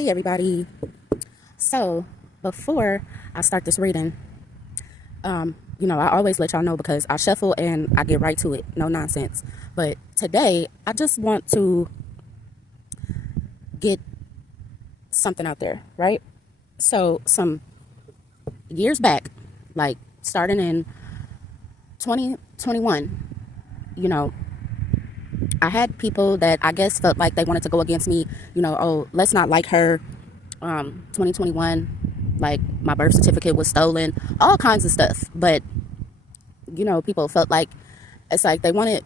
Hey everybody. So before I start this reading, I always let y'all know because I shuffle and I get right to it. No nonsense. But today I just want to get something out there, right? So some years back, like starting in 2021, I had people that I guess felt like they wanted to go against me, oh, let's not like her. 2021, like my birth certificate was stolen, all kinds of stuff. But, people felt like it's like they wanted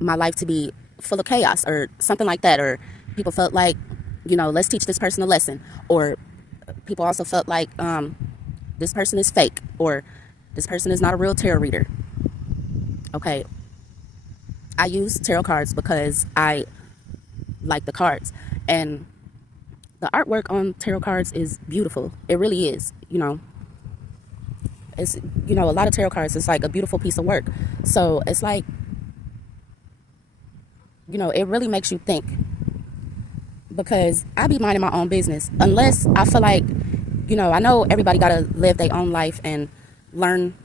my life to be full of chaos or something like that. Or people felt like, let's teach this person a lesson. Or people also felt like this person is fake or this person is not a real tarot reader. Okay. I use tarot cards because I like the cards, and the artwork on tarot cards is beautiful. It really is. It's, a lot of tarot cards, it's like a beautiful piece of work. So it's like, it really makes you think, because I be minding my own business unless I feel like, I know everybody got to live their own life and learn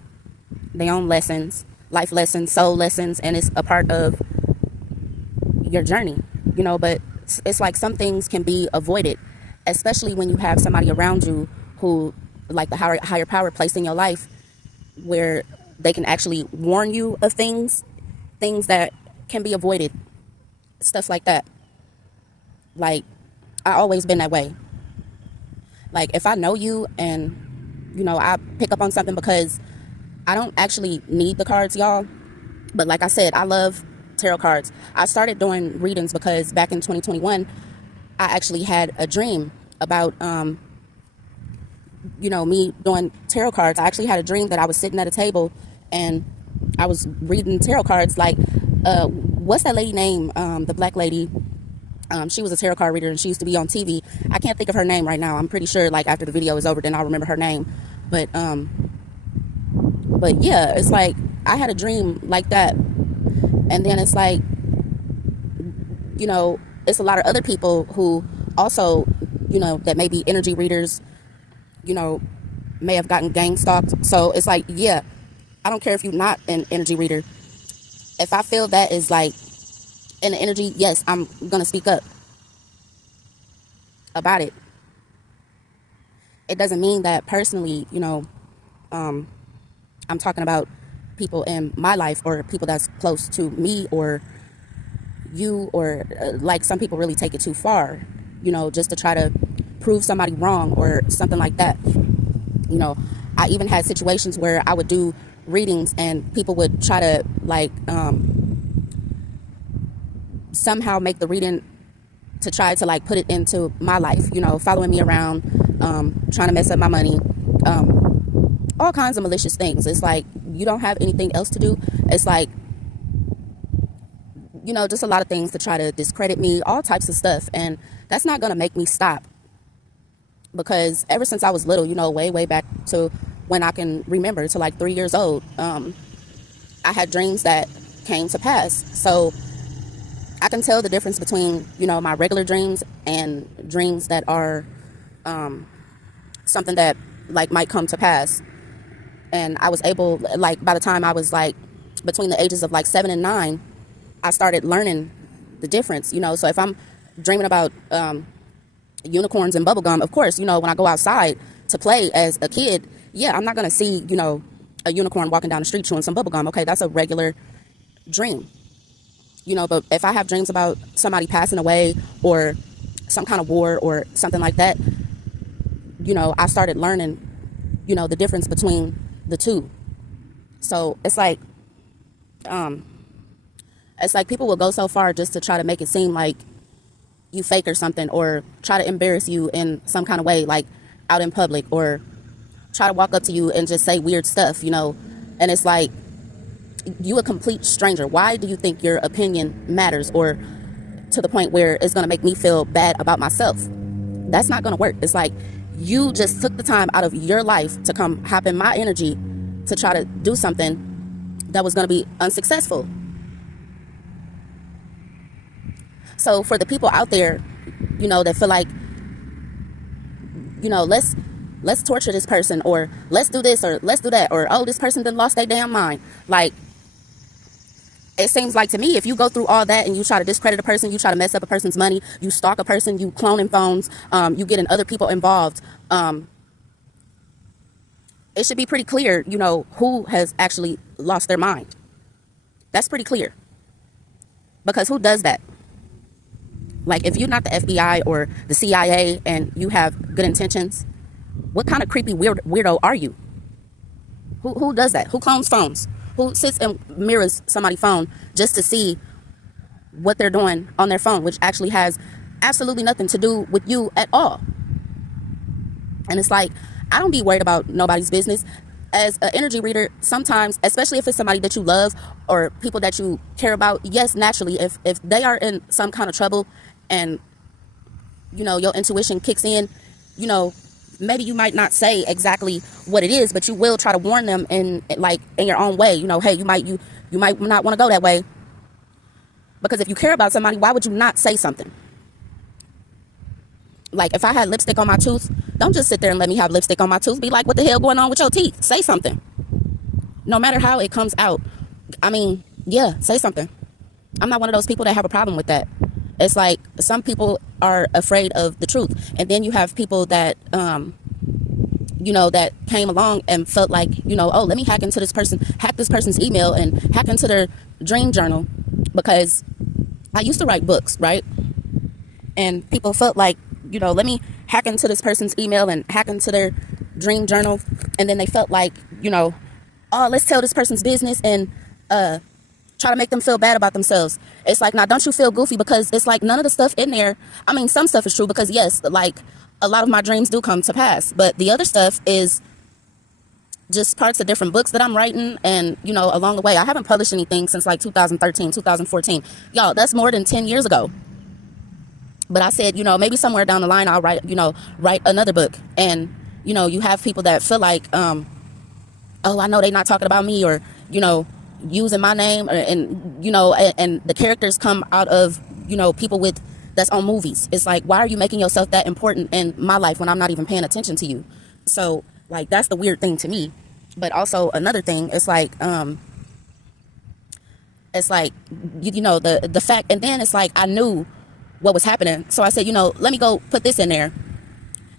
their own lessons, life lessons, soul lessons, and it's a part of your journey, but it's like some things can be avoided, especially when you have somebody around you who, like the higher power placed in your life, where they can actually warn you of things that can be avoided, stuff like that. Like, I always been that way. Like, if I know you and, I pick up on something, because I don't actually need the cards, y'all. But like I said, I love tarot cards. I started doing readings because back in 2021, I actually had a dream about, me doing tarot cards. I actually had a dream that I was sitting at a table and I was reading tarot cards. Like, what's that lady name? The black lady. She was a tarot card reader and she used to be on TV. I can't think of her name right now. I'm pretty sure like after the video is over, then I'll remember her name. But yeah, it's like I had a dream like that. And then it's like, it's a lot of other people who also, that may be energy readers, may have gotten gang stalked. So it's like, yeah, I don't care if you're not an energy reader. If I feel that is like an energy, yes, I'm going to speak up about it. It doesn't mean that personally, I'm talking about people in my life or people that's close to me or you, or like some people really take it too far, just to try to prove somebody wrong or something like that. I even had situations where I would do readings and people would try to like somehow make the reading to try to like put it into my life, following me around, trying to mess up my money, all kinds of malicious things. It's like, you don't have anything else to do. It's like, just a lot of things to try to discredit me, all types of stuff. And that's not going to make me stop, because ever since I was little, way back to when I can remember, to like 3 years old, I had dreams that came to pass. So I can tell the difference between, my regular dreams and dreams that are something that like might come to pass. And I was able, like, by the time I was like between the ages of like 7 and 9, I started learning the difference, So if I'm dreaming about unicorns and bubblegum, of course, when I go outside to play as a kid, yeah, I'm not going to see, a unicorn walking down the street chewing some bubblegum. Okay, that's a regular dream. But if I have dreams about somebody passing away or some kind of war or something like that, I started learning, the difference between the two. So it's like people will go so far just to try to make it seem like you fake or something, or try to embarrass you in some kind of way, like out in public, or try to walk up to you and just say weird stuff, and it's like, you a complete stranger. Why do you think your opinion matters, or to the point where it's going to make me feel bad about myself? That's not going to work. It's like, you just took the time out of your life to come hop in my energy to try to do something that was going to be unsuccessful. So for the people out there, that feel like let's torture this person, or let's do this, or let's do that, or oh, this person done lost their damn mind. Like, it seems like to me, if you go through all that and you try to discredit a person, you try to mess up a person's money, you stalk a person, you cloning phones, you getting other people involved, it should be pretty clear, who has actually lost their mind. That's pretty clear. Because who does that? Like, if you're not the FBI or the CIA and you have good intentions, what kind of creepy weirdo are you? Who does that? Who clones phones? Who sits and mirrors somebody's phone just to see what they're doing on their phone, which actually has absolutely nothing to do with you at all? And it's like, I don't be worried about nobody's business. As an energy reader, sometimes, especially if it's somebody that you love or people that you care about, yes, naturally, if they are in some kind of trouble and, your intuition kicks in, maybe you might not say exactly what it is, but you will try to warn them in your own way. Hey, you might not want to go that way. Because if you care about somebody, why would you not say something? Like, if I had lipstick on my tooth, don't just sit there and let me have lipstick on my tooth. Be like, what the hell going on with your teeth? Say something. No matter how it comes out. I mean, yeah, say something. I'm not one of those people that have a problem with that. It's like, some people are afraid of the truth. And then you have people that, that came along and felt like, oh, let me hack this person's email and hack into their dream journal. Because I used to write books, right? And people felt like, let me hack into this person's email and hack into their dream journal. And then they felt like, oh, let's tell this person's business and try to make them feel bad about themselves. It's like, now, don't you feel goofy? Because it's like, none of the stuff in there, I mean, some stuff is true because, yes, like, a lot of my dreams do come to pass. But the other stuff is just parts of different books that I'm writing. And, along the way, I haven't published anything since like 2013, 2014. Y'all, that's more than 10 years ago. But I said, maybe somewhere down the line, I'll write another book. And, you have people that feel like, oh, I know they're not talking about me, or, using my name, and the characters come out of, people that's on movies. It's like, why are you making yourself that important in my life when I'm not even paying attention to you? So, like, that's the weird thing to me. But also another thing, it's like, the fact, and then it's like, I knew what was happening. So I said, let me go put this in there.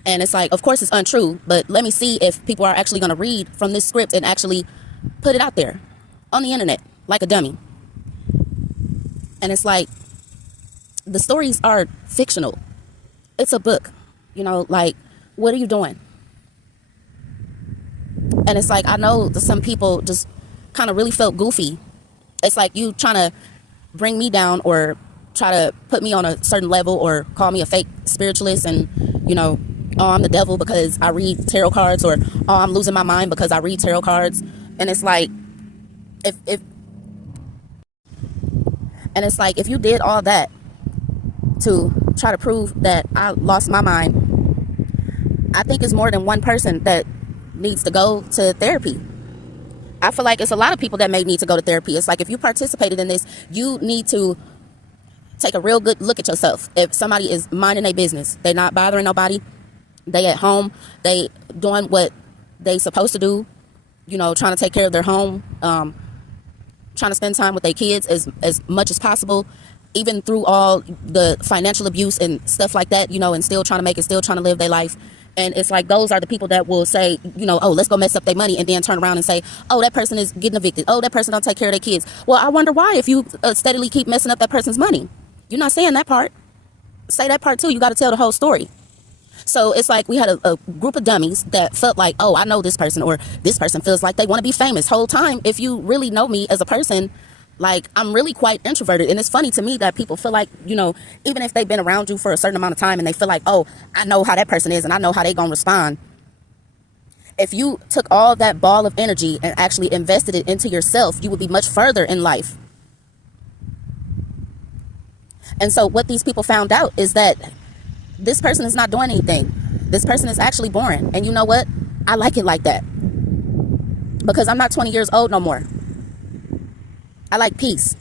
And it's like, of course it's untrue, but let me see if people are actually going to read from this script and actually put it out there on the internet like a dummy. And it's like, the stories are fictional. It's a book, like, what are you doing? And it's like, I know that some people just kind of really felt goofy. It's like you trying to bring me down or try to put me on a certain level or call me a fake spiritualist and, oh, I'm the devil because I read tarot cards, or, oh, I'm losing my mind because I read tarot cards. And it's like, if you did all that to try to prove that I lost my mind, I think it's more than one person that needs to go to therapy. I feel like it's a lot of people that may need to go to therapy. It's like, if you participated in this, you need to take a real good look at yourself. If somebody is minding their business, they're not bothering nobody, they at home, they doing what they supposed to do, trying to take care of their home, trying to spend time with their kids as much as possible, even through all the financial abuse and stuff like that, and still trying to make it, still trying to live their life. And it's like, those are the people that will say, oh, let's go mess up their money, and then turn around and say, oh, that person is getting evicted. Oh, that person don't take care of their kids. Well, I wonder why, if you steadily keep messing up that person's money. You're not saying that part. Say that part too. You got to tell the whole story. So it's like, we had a group of dummies that felt like, oh, I know this person, or this person feels like they want to be famous. Whole time, if you really know me as a person, like, I'm really quite introverted. And it's funny to me that people feel like, even if they've been around you for a certain amount of time and they feel like, oh, I know how that person is and I know how they gonna respond. If you took all that ball of energy and actually invested it into yourself, you would be much further in life. And so what these people found out is that this person is not doing anything. This person is actually boring. And you know what? I like it like that. Because I'm not 20 years old no more. I like peace.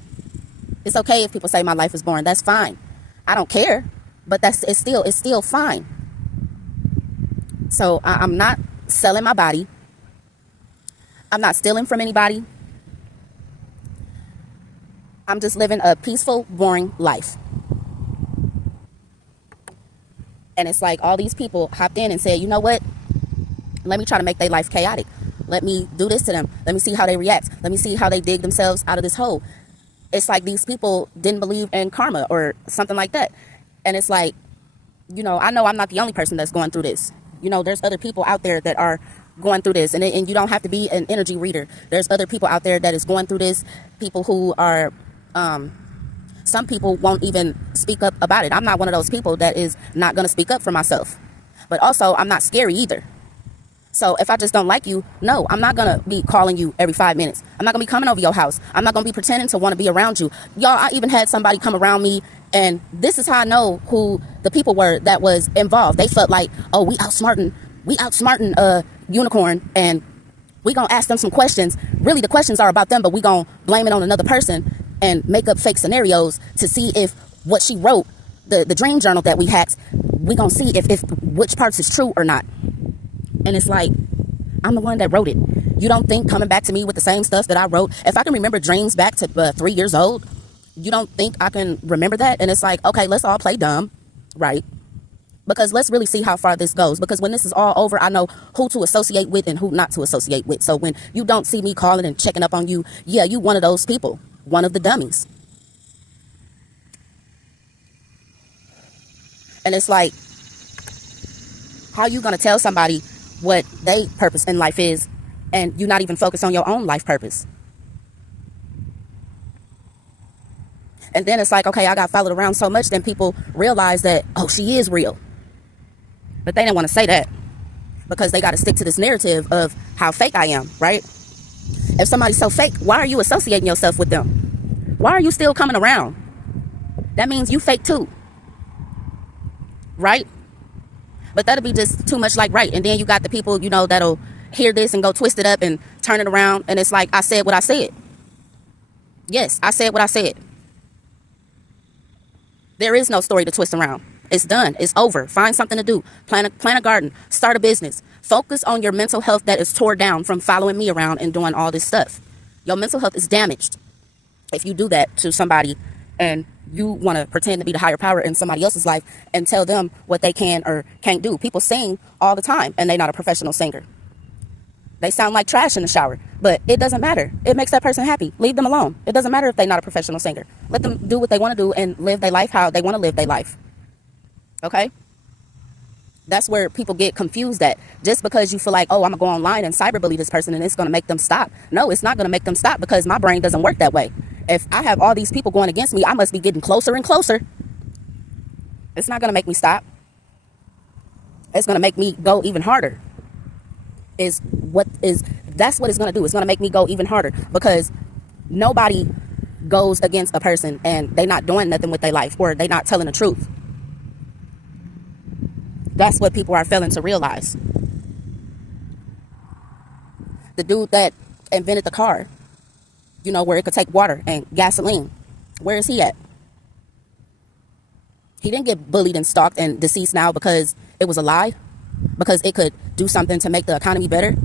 It's okay if people say my life is boring. That's fine. I don't care. But it's still fine. So I'm not selling my body. I'm not stealing from anybody. I'm just living a peaceful, boring life. And it's like all these people hopped in and said, you know what? Let me try to make their life chaotic. Let me do this to them. Let me see how they react. Let me see how they dig themselves out of this hole. It's like these people didn't believe in karma or something like that. And it's like, you know I'm not the only person that's going through this. There's other people out there that are going through this. And you don't have to be an energy reader. There's other people out there that is going through this. People who are, some people won't even speak up about it. I'm not one of those people that is not going to speak up for myself. But also, I'm not scary either. So if I just don't like you, no, I'm not going to be calling you every 5 minutes. I'm not going to be coming over your house. I'm not going to be pretending to want to be around you. Y'all, I even had somebody come around me, and this is how I know who the people were that was involved. They felt like, oh, we outsmarting unicorn, and we going to ask them some questions. Really, the questions are about them, but we going to blame it on another person and make up fake scenarios to see if what she wrote, the dream journal that we hacked, we going to see if which parts is true or not. And it's like, I'm the one that wrote it. You don't think coming back to me with the same stuff that I wrote, if I can remember dreams back to 3 years old, you don't think I can remember that? And it's like, okay, let's all play dumb, right? Because let's really see how far this goes. Because when this is all over, I know who to associate with and who not to associate with. So when you don't see me calling and checking up on you, yeah, you one of those people, one of the dummies. And it's like, how you going to tell somebody what their purpose in life is, and you not even focus on your own life purpose? And then it's like, okay, I got followed around so much, then people realize that, oh, she is real. But they didn't want to say that because they got to stick to this narrative of how fake I am, right? If somebody's so fake, why are you associating yourself with them? Why are you still coming around? That means you fake too, right? But that'll be just too much like right. And then you got the people, that'll hear this and go twist it up and turn it around. And it's like, I said what I said. Yes, I said what I said. There is no story to twist around. It's done. It's over. Find something to do. Plant a garden. Start a business. Focus on your mental health that is tore down from following me around and doing all this stuff. Your mental health is damaged if you do that to somebody and you want to pretend to be the higher power in somebody else's life and tell them what they can or can't do. People sing all the time and they're not a professional singer. They sound like trash in the shower, but it doesn't matter. It makes that person happy. Leave them alone. It doesn't matter if they're not a professional singer. Let them do what they want to do and live their life how they want to live their life. Okay? That's where people get confused at. Just because you feel like, oh, I'm going to go online and cyberbully this person and it's going to make them stop. No, it's not going to make them stop because my brain doesn't work that way. If I have all these people going against me, I must be getting closer and closer. It's not going to make me stop. It's going to make me go even harder. That's what it's going to do. It's going to make me go even harder because nobody goes against a person and they're not doing nothing with their life or they're not telling the truth. That's what people are failing to realize. The dude that invented the car, where it could take water and gasoline, where is he at? He didn't get bullied and stalked and deceased now because it was a lie, because it could do something to make the economy better.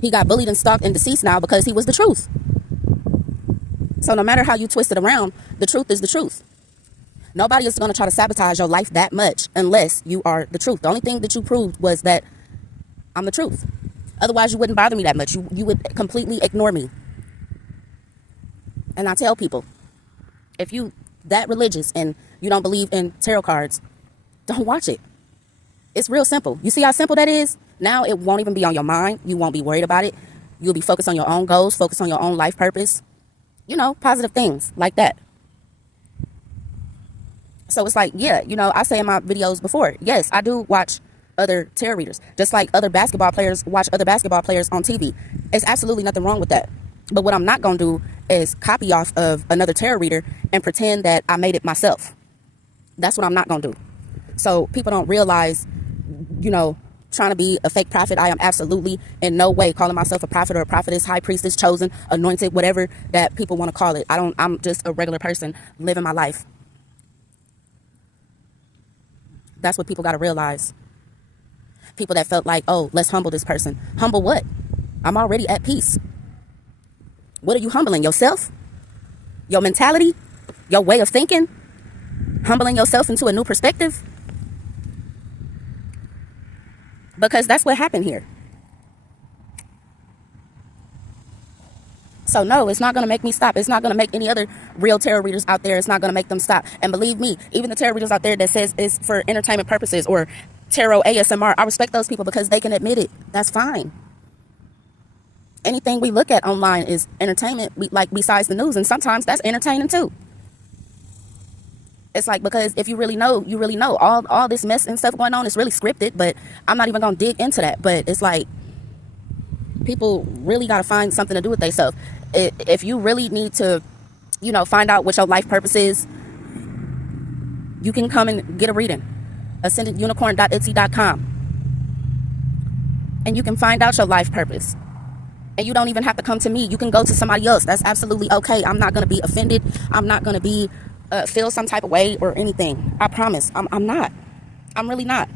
He got bullied and stalked and deceased now because he was the truth. So no matter how you twist it around, the truth is the truth. Nobody is going to try to sabotage your life that much unless you are the truth. The only thing that you proved was that I'm the truth. Otherwise, you wouldn't bother me that much. You would completely ignore me. And I tell people, if you that religious and you don't believe in tarot cards, don't watch it. It's real simple. You see how simple that is? Now it won't even be on your mind. You won't be worried about it. You'll be focused on your own goals, focused on your own life purpose. Positive things like that. So it's like, yeah, I say in my videos before, yes, I do watch other tarot readers, just like other basketball players watch other basketball players on TV. It's absolutely nothing wrong with that. But what I'm not going to do is copy off of another tarot reader and pretend that I made it myself. That's what I'm not going to do. So people don't realize, trying to be a fake prophet. I am absolutely in no way calling myself a prophet or a prophetess, high priestess, chosen, anointed, whatever that people want to call it. I'm just a regular person living my life. That's what people got to realize. People that felt like, oh, let's humble this person. Humble what? I'm already at peace. What are you humbling? Yourself? Your mentality? Your way of thinking? Humbling yourself into a new perspective? Because that's what happened here. So no, it's not going to make me stop. It's not going to make any other real tarot readers out there. It's not going to make them stop. And believe me, even the tarot readers out there that says it's for entertainment purposes or tarot ASMR, I respect those people because they can admit it. That's fine. Anything we look at online is entertainment, like besides the news. And sometimes that's entertaining too. It's like, because if you really know, you really know. All this mess and stuff going on is really scripted, but I'm not even going to dig into that. But it's like, people really got to find something to do with themselves. If you really need to, you know, find out what your life purpose is, you can come and get a reading. ascendedunicorn.etsy.com. And you can find out your life purpose. And you don't even have to come to me. You can go to somebody else. That's absolutely okay. I'm not going to be offended. I'm not going to be feel some type of way or anything. I promise. I'm not. I'm really not.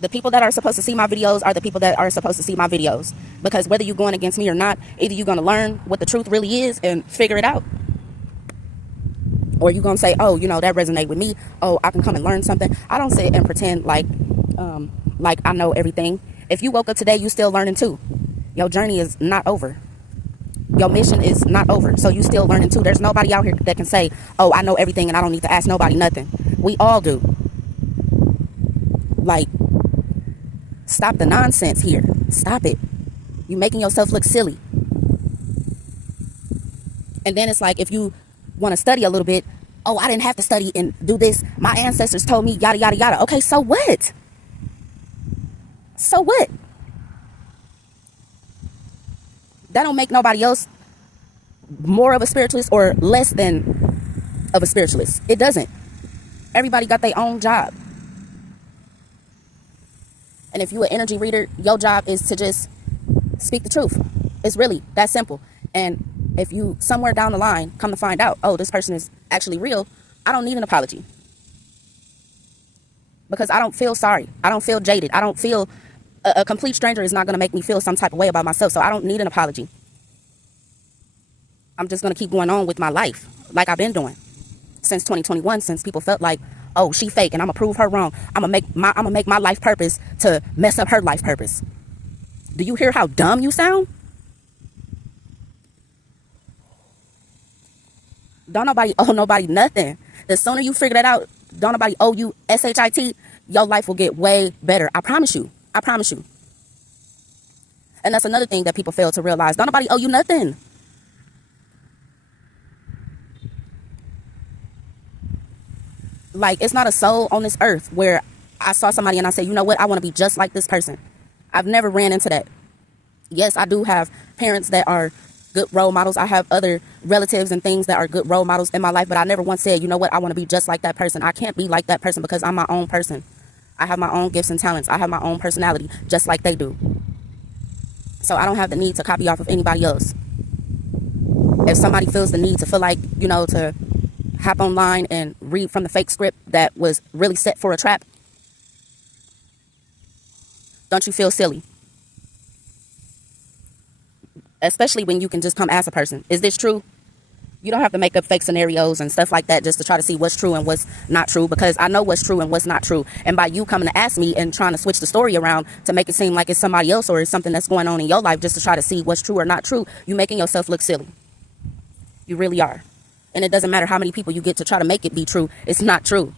The people that are supposed to see my videos are the people that are supposed to see my videos. Because whether you're going against me or not, either you're going to learn what the truth really is and figure it out. Or you're going to say, oh, you know, that resonates with me. Oh, I can come and learn something. I don't sit and pretend like I know everything. If you woke up today, you still learning too. Your journey is not over. Your mission is not over. So you still learning too. There's nobody out here that can say, oh, I know everything and I don't need to ask nobody nothing. We all do. Like, stop the nonsense here. Stop it. You're making yourself look silly. And then it's like, if you want to study a little bit, oh, I didn't have to study and do this. My ancestors told me yada, yada, yada. Okay, so what? So what? That don't make nobody else more of a spiritualist or less than of a spiritualist. It doesn't. Everybody got their own job. And if you're an energy reader, your job is to just speak the truth. It's really that simple. And if you somewhere down the line come to find out, oh, this person is actually real, I don't need an apology. Because I don't feel sorry. I don't feel jaded. I don't feel a complete stranger is not going to make me feel some type of way about myself. So I don't need an apology. I'm just going to keep going on with my life like I've been doing since 2021, since people felt like, oh, she fake and I'm gonna prove her wrong. I'm gonna make my life purpose to mess up her life purpose. Do you hear how dumb you sound? Don't nobody owe nobody nothing. The sooner you figure that out, don't nobody owe you SHIT, your life will get way better. I promise you. I promise you. And that's another thing that people fail to realize. Don't nobody owe you nothing. Like, it's not a soul on this earth where I saw somebody and I say, you know what, I want to be just like this person. I've never ran into that. Yes, I do have parents that are good role models. I have other relatives and things that are good role models in my life, but I never once said, you know what, I want to be just like that person. I can't be like that person because I'm my own person. I have my own gifts and talents. I have my own personality just like they do. So I don't have the need to copy off of anybody else. If somebody feels the need to feel like, you know, to hop online and read from the fake script that was really set for a trap, don't you feel silly? Especially when you can just come ask a person, is this true? You don't have to make up fake scenarios and stuff like that just to try to see what's true and what's not true, because I know what's true and what's not true. And by you coming to ask me and trying to switch the story around to make it seem like it's somebody else or it's something that's going on in your life just to try to see what's true or not true, you're making yourself look silly. You really are. And it doesn't matter how many people you get to try to make it be true. It's not true.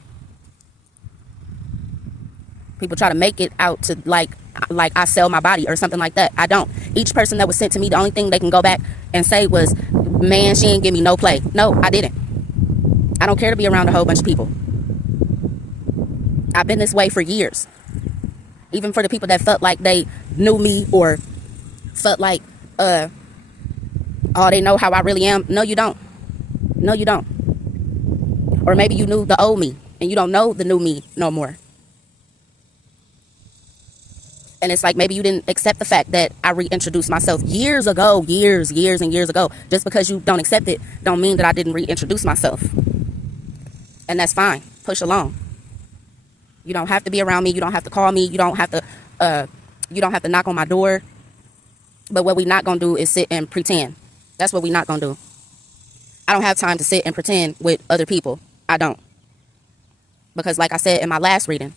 People try to make it out to like I sell my body or something like that. I don't. Each person that was sent to me, the only thing they can go back and say was, man, she ain't give me no play. No, I didn't. I don't care to be around a whole bunch of people. I've been this way for years. Even for the people that felt like they knew me or felt like, oh, they know how I really am. No, you don't. No, you don't. Or maybe you knew the old me and you don't know the new me no more. And it's like maybe you didn't accept the fact that I reintroduced myself years ago, years and years ago. Just because you don't accept it don't mean that I didn't reintroduce myself. And that's fine. Push along. You don't have to be around me. You don't have to call me. You don't have to You don't have to knock on my door. But what we not going to do is sit and pretend. That's what we not going to do. I don't have time to sit and pretend with other people. I don't. Because like I said in my last reading,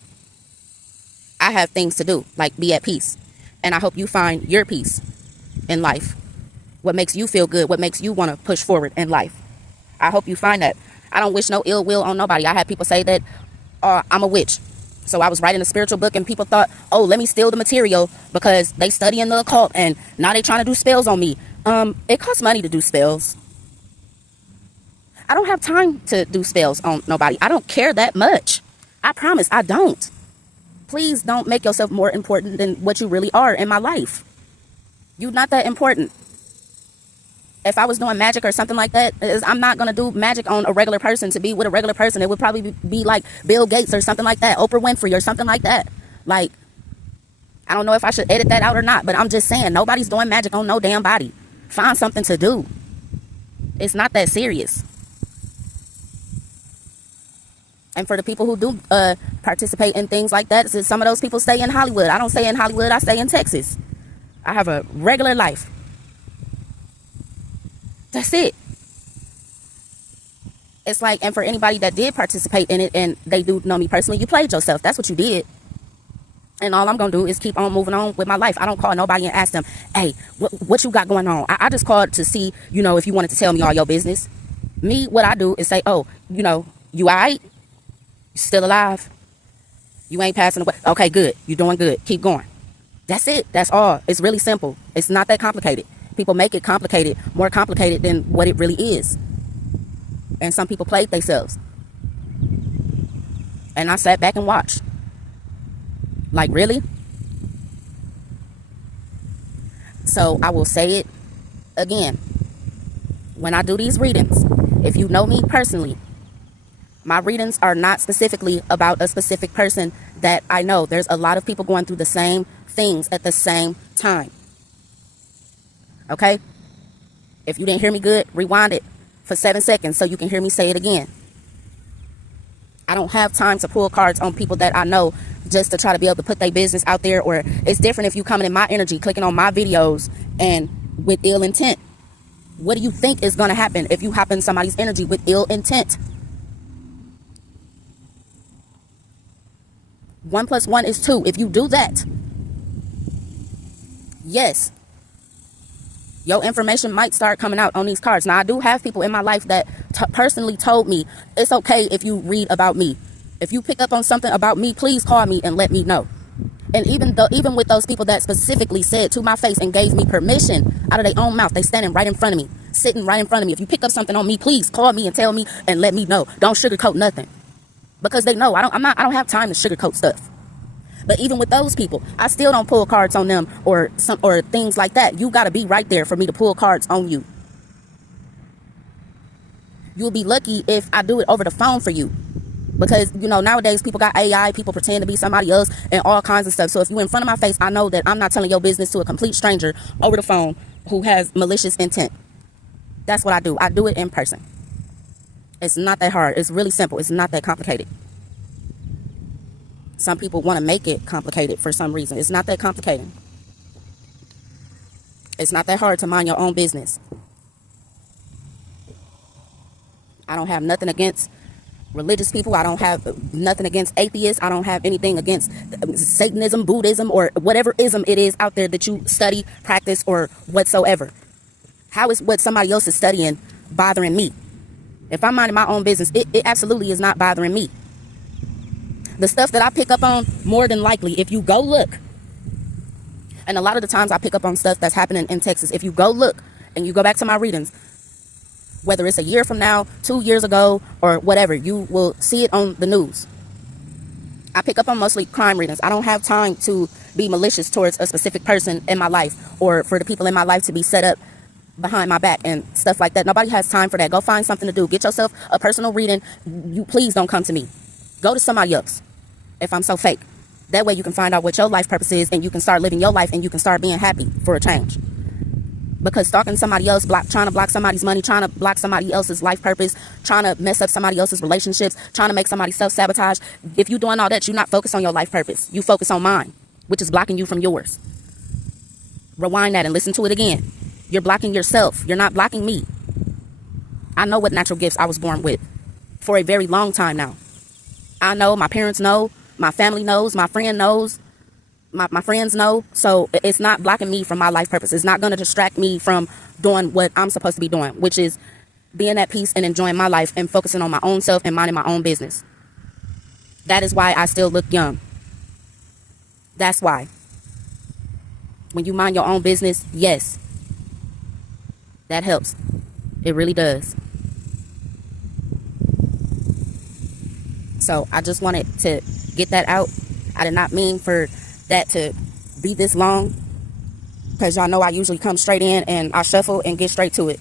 I have things to do, like be at peace. And I hope you find your peace in life. What makes you feel good, what makes you want to push forward in life. I hope you find that. I don't wish no ill will on nobody. I had people say that I'm a witch. So I was writing a spiritual book and people thought, oh, let me steal the material because they study in the occult and now they trying to do spells on me. It costs money to do spells. I don't have time to do spells on nobody. I don't care that much. I promise I don't. Please don't make yourself more important than what you really are in my life. You're not that important. If I was doing magic or something like that, I'm not going to do magic on a regular person to be with a regular person. It would probably be like Bill Gates or something like that. Oprah Winfrey or something like that. Like, I don't know if I should edit that out or not, but I'm just saying nobody's doing magic on no damn body. Find something to do. It's not that serious. And for the people who do participate in things like that, some of those people stay in Hollywood. I don't stay in Hollywood. I stay in Texas. I have a regular life. That's it. It's like, and for anybody that did participate in it and they do know me personally, you played yourself. That's what you did. And all I'm going to do is keep on moving on with my life. I don't call nobody and ask them, hey, what you got going on? I just called to see, if you wanted to tell me all your business. Me, what I do is say, oh, you all right? You still alive? You ain't passing away? Okay, good. You're doing good. Keep going. That's it. That's all. It's really simple. It's not that complicated. People make it complicated, more complicated than what it really is. And some people played themselves. And I sat back and watched. Like, really? So I will say it again. When I do these readings, if you know me personally, my readings are not specifically about a specific person that I know. There's a lot of people going through the same things at the same time. Okay? If you didn't hear me good, rewind it for 7 seconds so you can hear me say it again. I don't have time to pull cards on people that I know just to try to be able to put their business out there. Or it's different if you coming in my energy, clicking on my videos and with ill intent. What do you think is going to happen if you hop in somebody's energy with ill intent? 1 + 1 is 2. If you do that, yes, your information might start coming out on these cards. Now, I do have people in my life that personally told me, it's okay if you read about me. If you pick up on something about me, please call me and let me know. And even with those people that specifically said to my face and gave me permission out of their own mouth, they standing right in front of me, sitting right in front of me. If you pick up something on me, please call me and tell me and let me know. Don't sugarcoat nothing. Because they know I don't have time to sugarcoat stuff. But even with those people, I still don't pull cards on them or things like that. You got to be right there for me to pull cards on you. You'll be lucky if I do it over the phone for you. Because, nowadays people got AI, people pretend to be somebody else and all kinds of stuff. So if you're in front of my face, I know that I'm not telling your business to a complete stranger over the phone who has malicious intent. That's what I do. I do it in person. It's not that hard. It's really simple. It's not that complicated. Some people want to make it complicated for some reason. It's not that complicated. It's not that hard to mind your own business. I don't have nothing against religious people. I don't have nothing against atheists. I don't have anything against Satanism, Buddhism, or whatever ism it is out there that you study, practice, or whatsoever. How is what somebody else is studying bothering me? If I'm minding my own business, it absolutely is not bothering me. The stuff that I pick up on, more than likely, if you go look, and a lot of the times I pick up on stuff that's happening in Texas, if you go look and you go back to my readings, whether it's a year from now, 2 years ago, or whatever, you will see it on the news. I pick up on mostly crime readings. I don't have time to be malicious towards a specific person in my life or for the people in my life to be set up behind my back and stuff like that. Nobody has time for that. Go find something to do. Get yourself a personal reading. You please don't come to me. Go to somebody else if I'm so fake. That way you can find out what your life purpose is and you can start living your life and you can start being happy for a change. Because stalking somebody else, trying to block somebody's money, trying to block somebody else's life purpose, trying to mess up somebody else's relationships, trying to make somebody self-sabotage. If you're doing all that, you're not focused on your life purpose. You focus on mine. which is blocking you from yours. Rewind that and listen to it again. You're blocking yourself. You're not blocking me. I know what natural gifts I was born with for a very long time now. I know, my parents know, my family knows, my friend knows, my friends know. So it's not blocking me from my life purpose. It's not going to distract me from doing what I'm supposed to be doing, which is being at peace and enjoying my life and focusing on my own self and minding my own business. That is why I still look young. That's why. When you mind your own business, yes, that helps. It really does. So I just wanted to get that out. I did not mean for that to be this long, because y'all know I usually come straight in and I shuffle and get straight to it.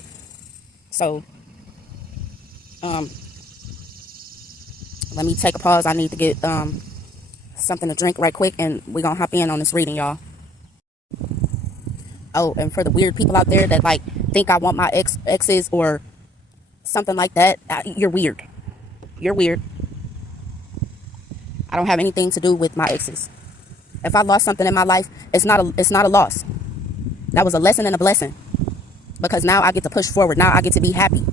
So let me take a pause. I need to get something to drink right quick, and we're gonna hop in on this reading, y'all. Oh, and for the weird people out there that like think I want my exes or something like that, you're weird. You're weird. I don't have anything to do with my exes. If I lost something in my life, it's not a loss. That was a lesson and a blessing, because now I get to push forward. Now I get to be happy.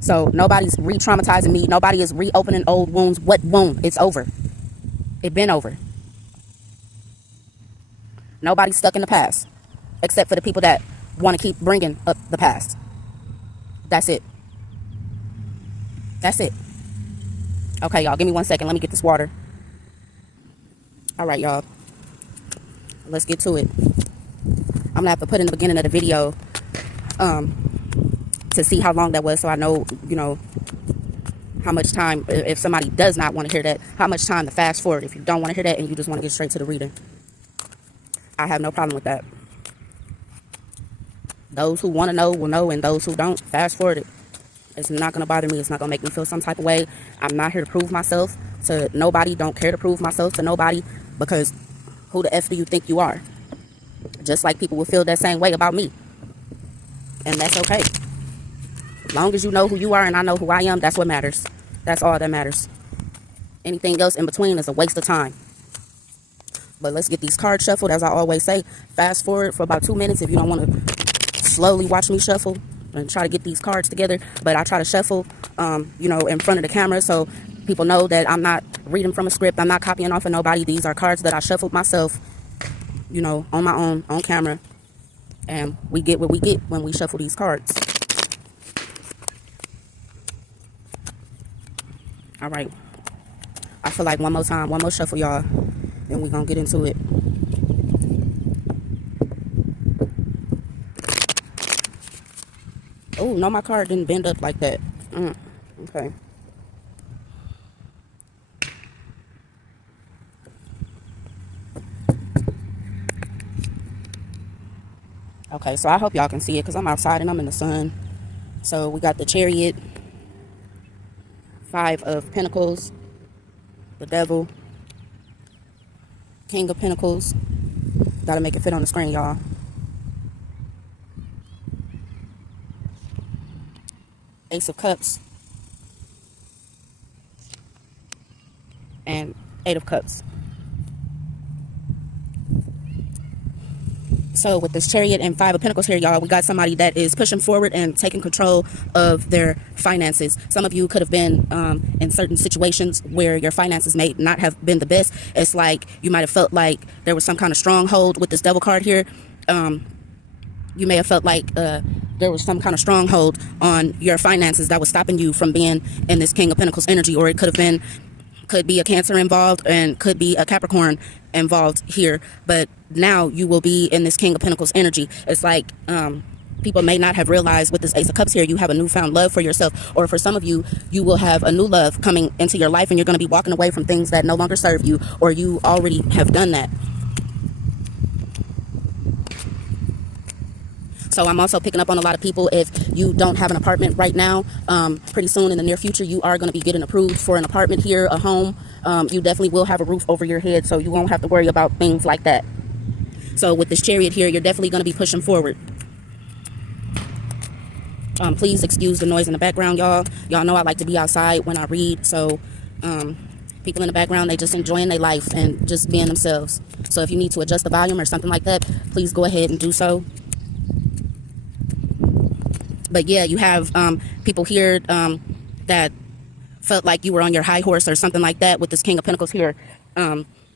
So nobody's re-traumatizing me. Nobody is reopening old wounds. What wound? It's over. It's been over. Nobody's stuck in the past, except for the people that want to keep bringing up the past. That's it. That's it. Okay, y'all, give me 1 second. Let me get this water. All right, y'all. Let's get to it. I'm going to have to put in the beginning of the video to see how long that was, so I know, you know, how much time, if somebody does not want to hear that, how much time to fast forward if you don't want to hear that and you just want to get straight to the reading. I have no problem with that. Those who want to know will know, and those who don't, fast forward it. It's not going to bother me. It's not going to make me feel some type of way. I'm not here to prove myself to nobody. Don't care to prove myself to nobody, because who the F do you think you are? Just like people will feel that same way about me. And that's okay. As long as you know who you are and I know who I am, that's what matters. That's all that matters. Anything else in between is a waste of time. But let's get these cards shuffled. As I always say, fast forward for about 2 minutes if you don't want to slowly watch me shuffle and try to get these cards together. But I try to shuffle, you know, in front of the camera so people know that I'm not reading from a script. I'm not copying off of nobody. These are cards that I shuffled myself, you know, on my own, on camera. And we get what we get when we shuffle these cards. All right. I feel like one more time, one more shuffle, y'all. Then we're going to get into it. Oh, no, my card didn't bend up like that. Okay. Okay, so I hope y'all can see it because I'm outside and I'm in the sun. So we got the Chariot, 5 of Pentacles, the Devil, King of Pentacles. Gotta make it fit on the screen, y'all. Ace of Cups. And 8 of Cups. So with this Chariot and 5 of Pentacles here, y'all, we got somebody that is pushing forward and taking control of their finances. Some of you could have been in certain situations where your finances may not have been the best. It's like you might have felt like there was some kind of stronghold with this Devil card here. You may have felt like there was some kind of stronghold on your finances that was stopping you from being in this King of Pentacles energy, or it could be a Cancer involved and could be a Capricorn involved here. But now you will be in this King of Pentacles energy. It's like people may not have realized with this Ace of Cups here, you have a newfound love for yourself, or for some of you, you will have a new love coming into your life, and you're going to be walking away from things that no longer serve you, or you already have done that. So I'm also picking up on a lot of people, if you don't have an apartment right now, pretty soon in the near future, you are going to be getting approved for an apartment here, a home. You definitely will have a roof over your head, so you won't have to worry about things like that. So with this Chariot here, you're definitely going to be pushing forward. Please excuse the noise in the background, y'all. Y'all know I like to be outside when I read, so People in the background, they just enjoying their life and just being themselves. So if you need to adjust the volume or something like that, please go ahead and do so. But yeah, you have people here that felt like you were on your high horse or something like that with this King of Pentacles here.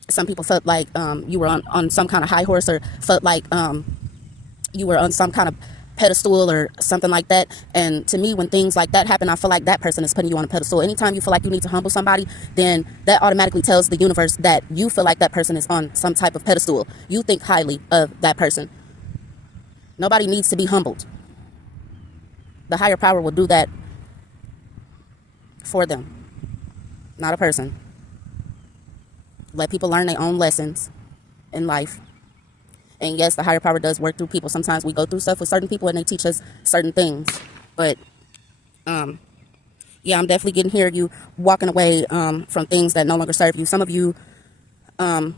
Some people felt like you were on some kind of high horse, or felt like you were on some kind of pedestal or something like that. And to me, when things like that happen, I feel like that person is putting you on a pedestal. Anytime you feel like you need to humble somebody, then that automatically tells the universe that you feel like that person is on some type of pedestal. You think highly of that person. Nobody needs to be humbled. The higher power will do that for them, not a person. Let people learn their own lessons in life. And yes, the higher power does work through people. Sometimes we go through stuff with certain people and they teach us certain things. But yeah, I'm definitely getting here you walking away from things that no longer serve you. Some of you out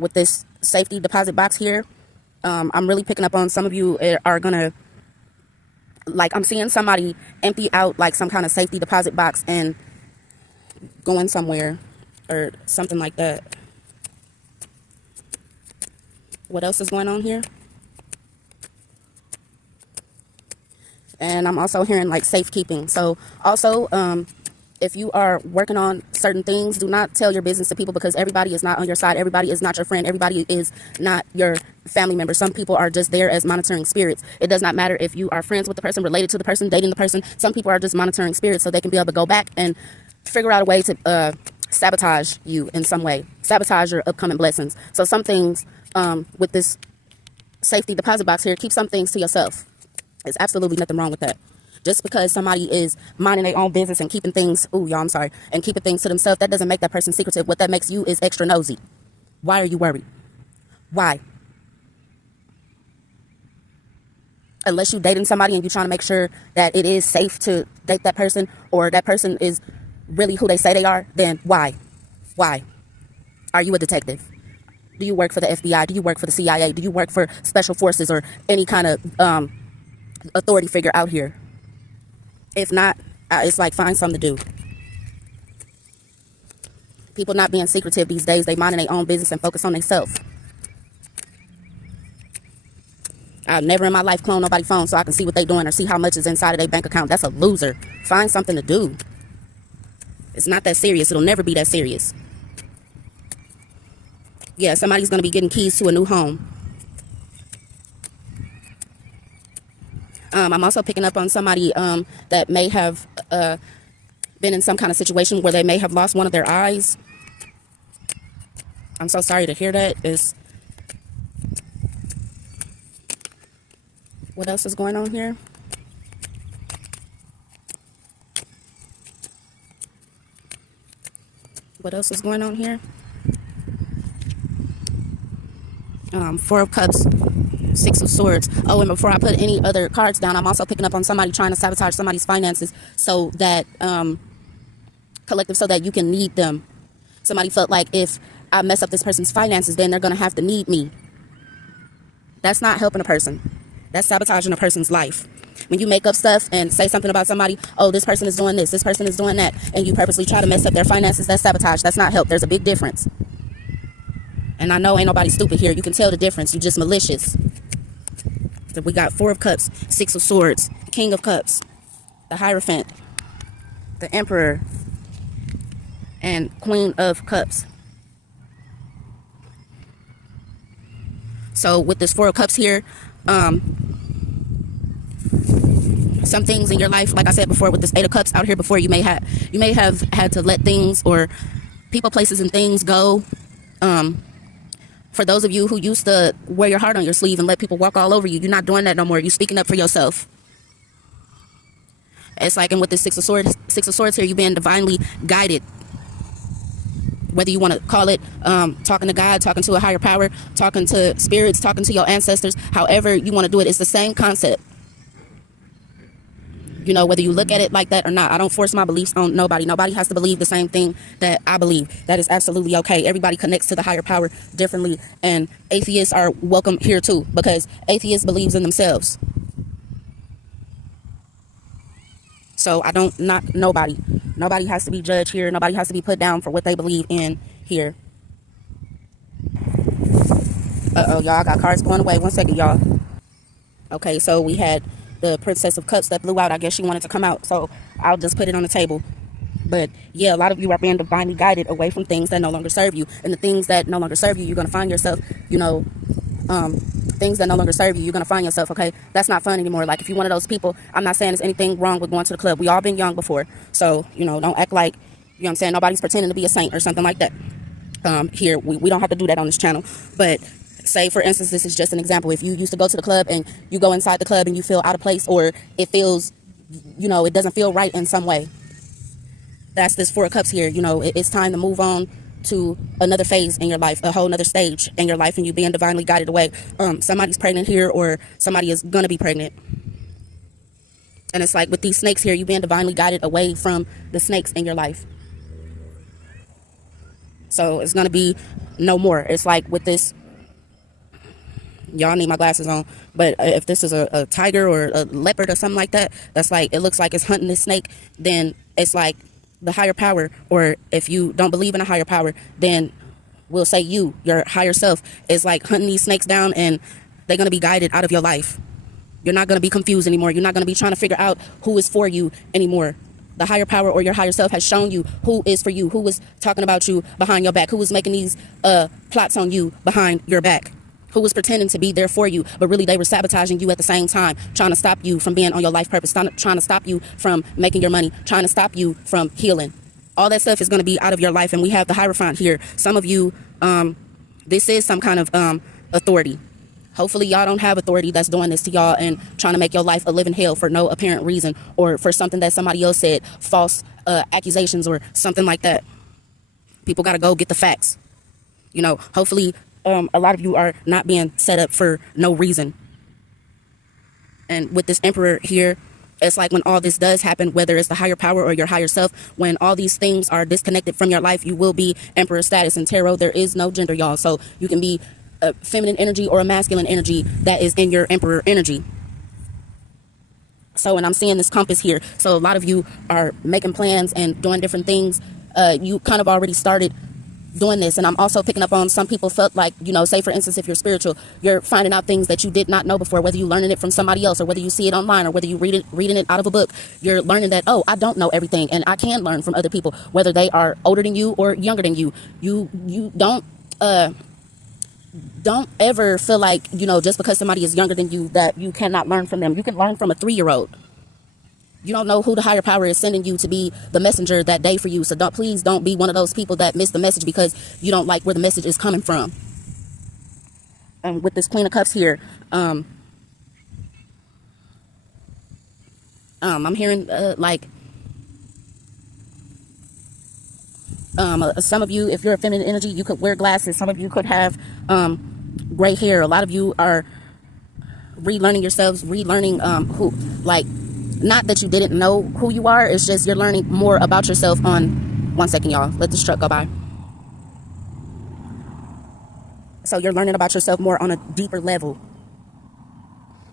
with this safety deposit box here, I'm really picking up on some of you are gonna, like, I'm seeing somebody empty out like some kind of safety deposit box and going somewhere or something like that. What else is going on here? And I'm also hearing like safekeeping. So also, if you are working on certain things, do not tell your business to people, because everybody is not on your side. Everybody is not your friend. Everybody is not your family member. Some people are just there as monitoring spirits. It does not matter if you are friends with the person, related to the person, dating the person. Some people are just monitoring spirits so they can be able to go back and figure out a way to sabotage you in some way, sabotage your upcoming blessings. So some things with this safety deposit box here, keep some things to yourself. There's absolutely nothing wrong with that. Just because somebody is minding their own business and keeping things, and keeping things to themselves, that doesn't make that person secretive. What that makes you is extra nosy. Why are you worried? Why? Unless you're dating somebody and you're trying to make sure that it is safe to date that person, or that person is really who they say they are, then why? Why? Are you a detective? Do you work for the FBI? Do you work for the CIA? Do you work for special forces or any kind of authority figure out here? If not, it's like, find something to do. People not being secretive these days. They minding their own business and focus on themselves. I've never in my life cloned nobody's phone so I can see what they're doing or see how much is inside of their bank account. That's a loser. Find something to do. It's not that serious. It'll never be that serious. Yeah, somebody's going to be getting keys to a new home. I'm also picking up on somebody that may have been in some kind of situation where they may have lost one of their eyes. I'm so sorry to hear that. What else is going on here? What else is going on here? Four of Cups, Six of Swords. Oh, and before I put any other cards down, I'm also picking up on somebody trying to sabotage somebody's finances so that, collective, so that you can need them. Somebody felt like if I mess up this person's finances, then they're going to have to need me. That's not helping a person. That's sabotaging a person's life. When you make up stuff and say something about somebody, oh, this person is doing this person is doing that, and you purposely try to mess up their finances, that's sabotage. That's not help. There's a big difference. And I know ain't nobody stupid here. You can tell the difference. You're just malicious. So we got Four of Cups, Six of Swords, King of Cups, the Hierophant, the Emperor, and Queen of Cups. So with this Four of Cups here, some things in your life, like I said before, with this Eight of Cups out here before, you may have had to let things or people, places, and things go. For those of you who used to wear your heart on your sleeve and let people walk all over you, you're not doing that no more. You're speaking up for yourself. It's like, and with the Six of Swords here, you're being divinely guided. Whether you want to call it talking to God, talking to a higher power, talking to spirits, talking to your ancestors, however you want to do it, it's the same concept. You know, whether you look at it like that or not, I don't force my beliefs on nobody. Nobody has to believe the same thing that I believe. That is absolutely okay. Everybody connects to the higher power differently, and atheists are welcome here too, because atheists believes in themselves. So I don't knock nobody. Nobody has to be judged here. Nobody has to be put down for what they believe in here. Uh-oh, y'all, I got cards going away. 1 second, y'all. Okay, so we had the Princess of Cups that blew out. I guess she wanted to come out, so I'll just put it on the table. But yeah, a lot of you are being divinely guided away from things that no longer serve you. And the things that no longer serve you, you're going to find yourself, things that no longer serve you, you're going to find yourself, okay, that's not fun anymore. Like, if you're one of those people, I'm not saying there's anything wrong with going to the club. We all been young before. So, don't act like, what I'm saying, nobody's pretending to be a saint or something like that. Here, we don't have to do that on this channel. But say, for instance, this is just an example. If you used to go to the club and you go inside the club and you feel out of place, or it feels, it doesn't feel right in some way. That's this Four of Cups here. It's time to move on to another phase in your life, a whole nother stage in your life, and you being divinely guided away. Somebody's pregnant here, or somebody is going to be pregnant. And it's like with these snakes here, you being divinely guided away from the snakes in your life. So it's going to be no more. It's like with this, y'all need my glasses on, but if this is a tiger or a leopard or something like that, that's like, it looks like it's hunting this snake, then it's like the higher power, or if you don't believe in a higher power, then we'll say your higher self is like hunting these snakes down, and they're going to be guided out of your life. You're not going to be confused anymore. You're not going to be trying to figure out who is for you anymore. The higher power or your higher self has shown you who is for you, who is talking about you behind your back, who is making these plots on you behind your back, who was pretending to be there for you, but really they were sabotaging you at the same time, trying to stop you from being on your life purpose, trying to stop you from making your money, trying to stop you from healing. All that stuff is going to be out of your life. And we have the Hierophant here. Some of you, this is some kind of authority. Hopefully y'all don't have authority that's doing this to y'all and trying to make your life a living hell for no apparent reason, or for something that somebody else said, false accusations or something like that. People got to go get the facts. Hopefully a lot of you are not being set up for no reason. And with this Emperor here, it's like when all this does happen, whether it's the higher power or your higher self, when all these things are disconnected from your life, you will be Emperor status. In tarot, there is no gender, y'all. So you can be a feminine energy or a masculine energy that is in your Emperor energy. So, and I'm seeing this compass here. So a lot of you are making plans and doing different things. You kind of already started doing this. And I'm also picking up on some people felt like, say for instance, if you're spiritual, you're finding out things that you did not know before, whether you learning it from somebody else or whether you see it online or whether you reading it out of a book. You're learning that, oh, I don't know everything and I can learn from other people, whether they are older than you or younger than you. You don't ever feel like, just because somebody is younger than you, that you cannot learn from them. You can learn from a 3-year-old. You don't know who the higher power is sending you to be the messenger that day for you. So please don't be one of those people that miss the message because you don't like where the message is coming from. And with this Queen of Cups here, I'm hearing some of you, if you're a feminine energy, you could wear glasses. Some of you could have gray hair. A lot of you are relearning yourselves, relearning who, not that you didn't know who you are. It's just you're learning more about yourself on... 1 second, y'all. Let this truck go by. So you're learning about yourself more on a deeper level.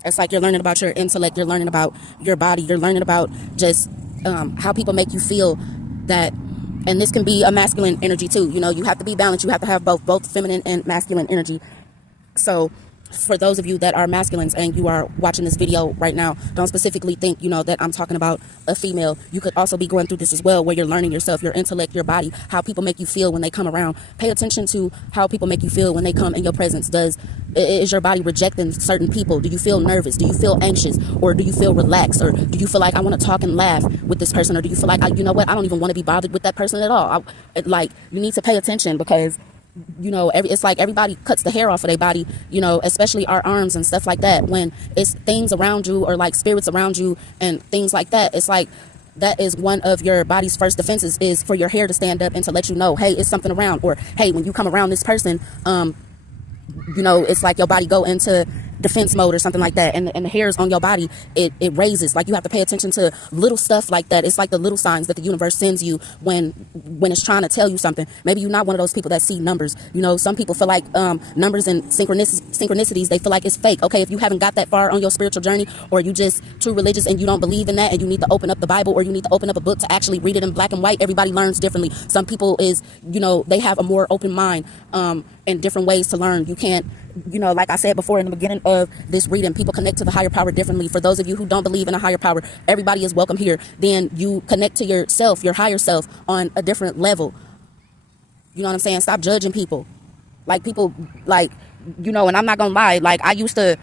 It's like you're learning about your intellect. You're learning about your body. You're learning about just how people make you feel that... And this can be a masculine energy too. You have to be balanced. You have to have both feminine and masculine energy. So for those of you that are masculines and you are watching this video right now, don't specifically think, that I'm talking about a female. You could also be going through this as well, where you're learning yourself, your intellect, your body, how people make you feel when they come around. Pay attention to how people make you feel when they come in your presence. Is your body rejecting certain people? Do you feel nervous? Do you feel anxious? Or do you feel relaxed? Or do you feel like I want to talk and laugh with this person? Or do you feel like, I don't even want to be bothered with that person at all? You need to pay attention because it's like everybody cuts the hair off of their body, especially our arms and stuff like that. When it's things around you or like spirits around you and things like that, it's like that is one of your body's first defenses, is for your hair to stand up and to let you know, hey, it's something around. Or hey, when you come around this person, it's like your body go into defense mode or something like that, and the hairs on your body, it raises. Like, you have to pay attention to little stuff like that. It's like the little signs that the universe sends you when it's trying to tell you something. Maybe you're not one of those people that see numbers. You know, some people feel like numbers and synchronicities, they feel like it's fake. Okay, if you haven't got that far on your spiritual journey, or you just too religious and you don't believe in that, and you need to open up the Bible, or you need to open up a book to actually read it in black and white. Everybody learns differently. Some people is, you know, they have a more open mind and different ways to learn. You can't, you know, like I said before in the beginning of this reading, people connect to the higher power differently. For those of you who don't believe in a higher power, everybody is welcome here. Then you connect to yourself, your higher self, on a different level. You know what I'm saying? Stop judging people. Like, people, like, you know, and I'm not gonna lie, like, I used to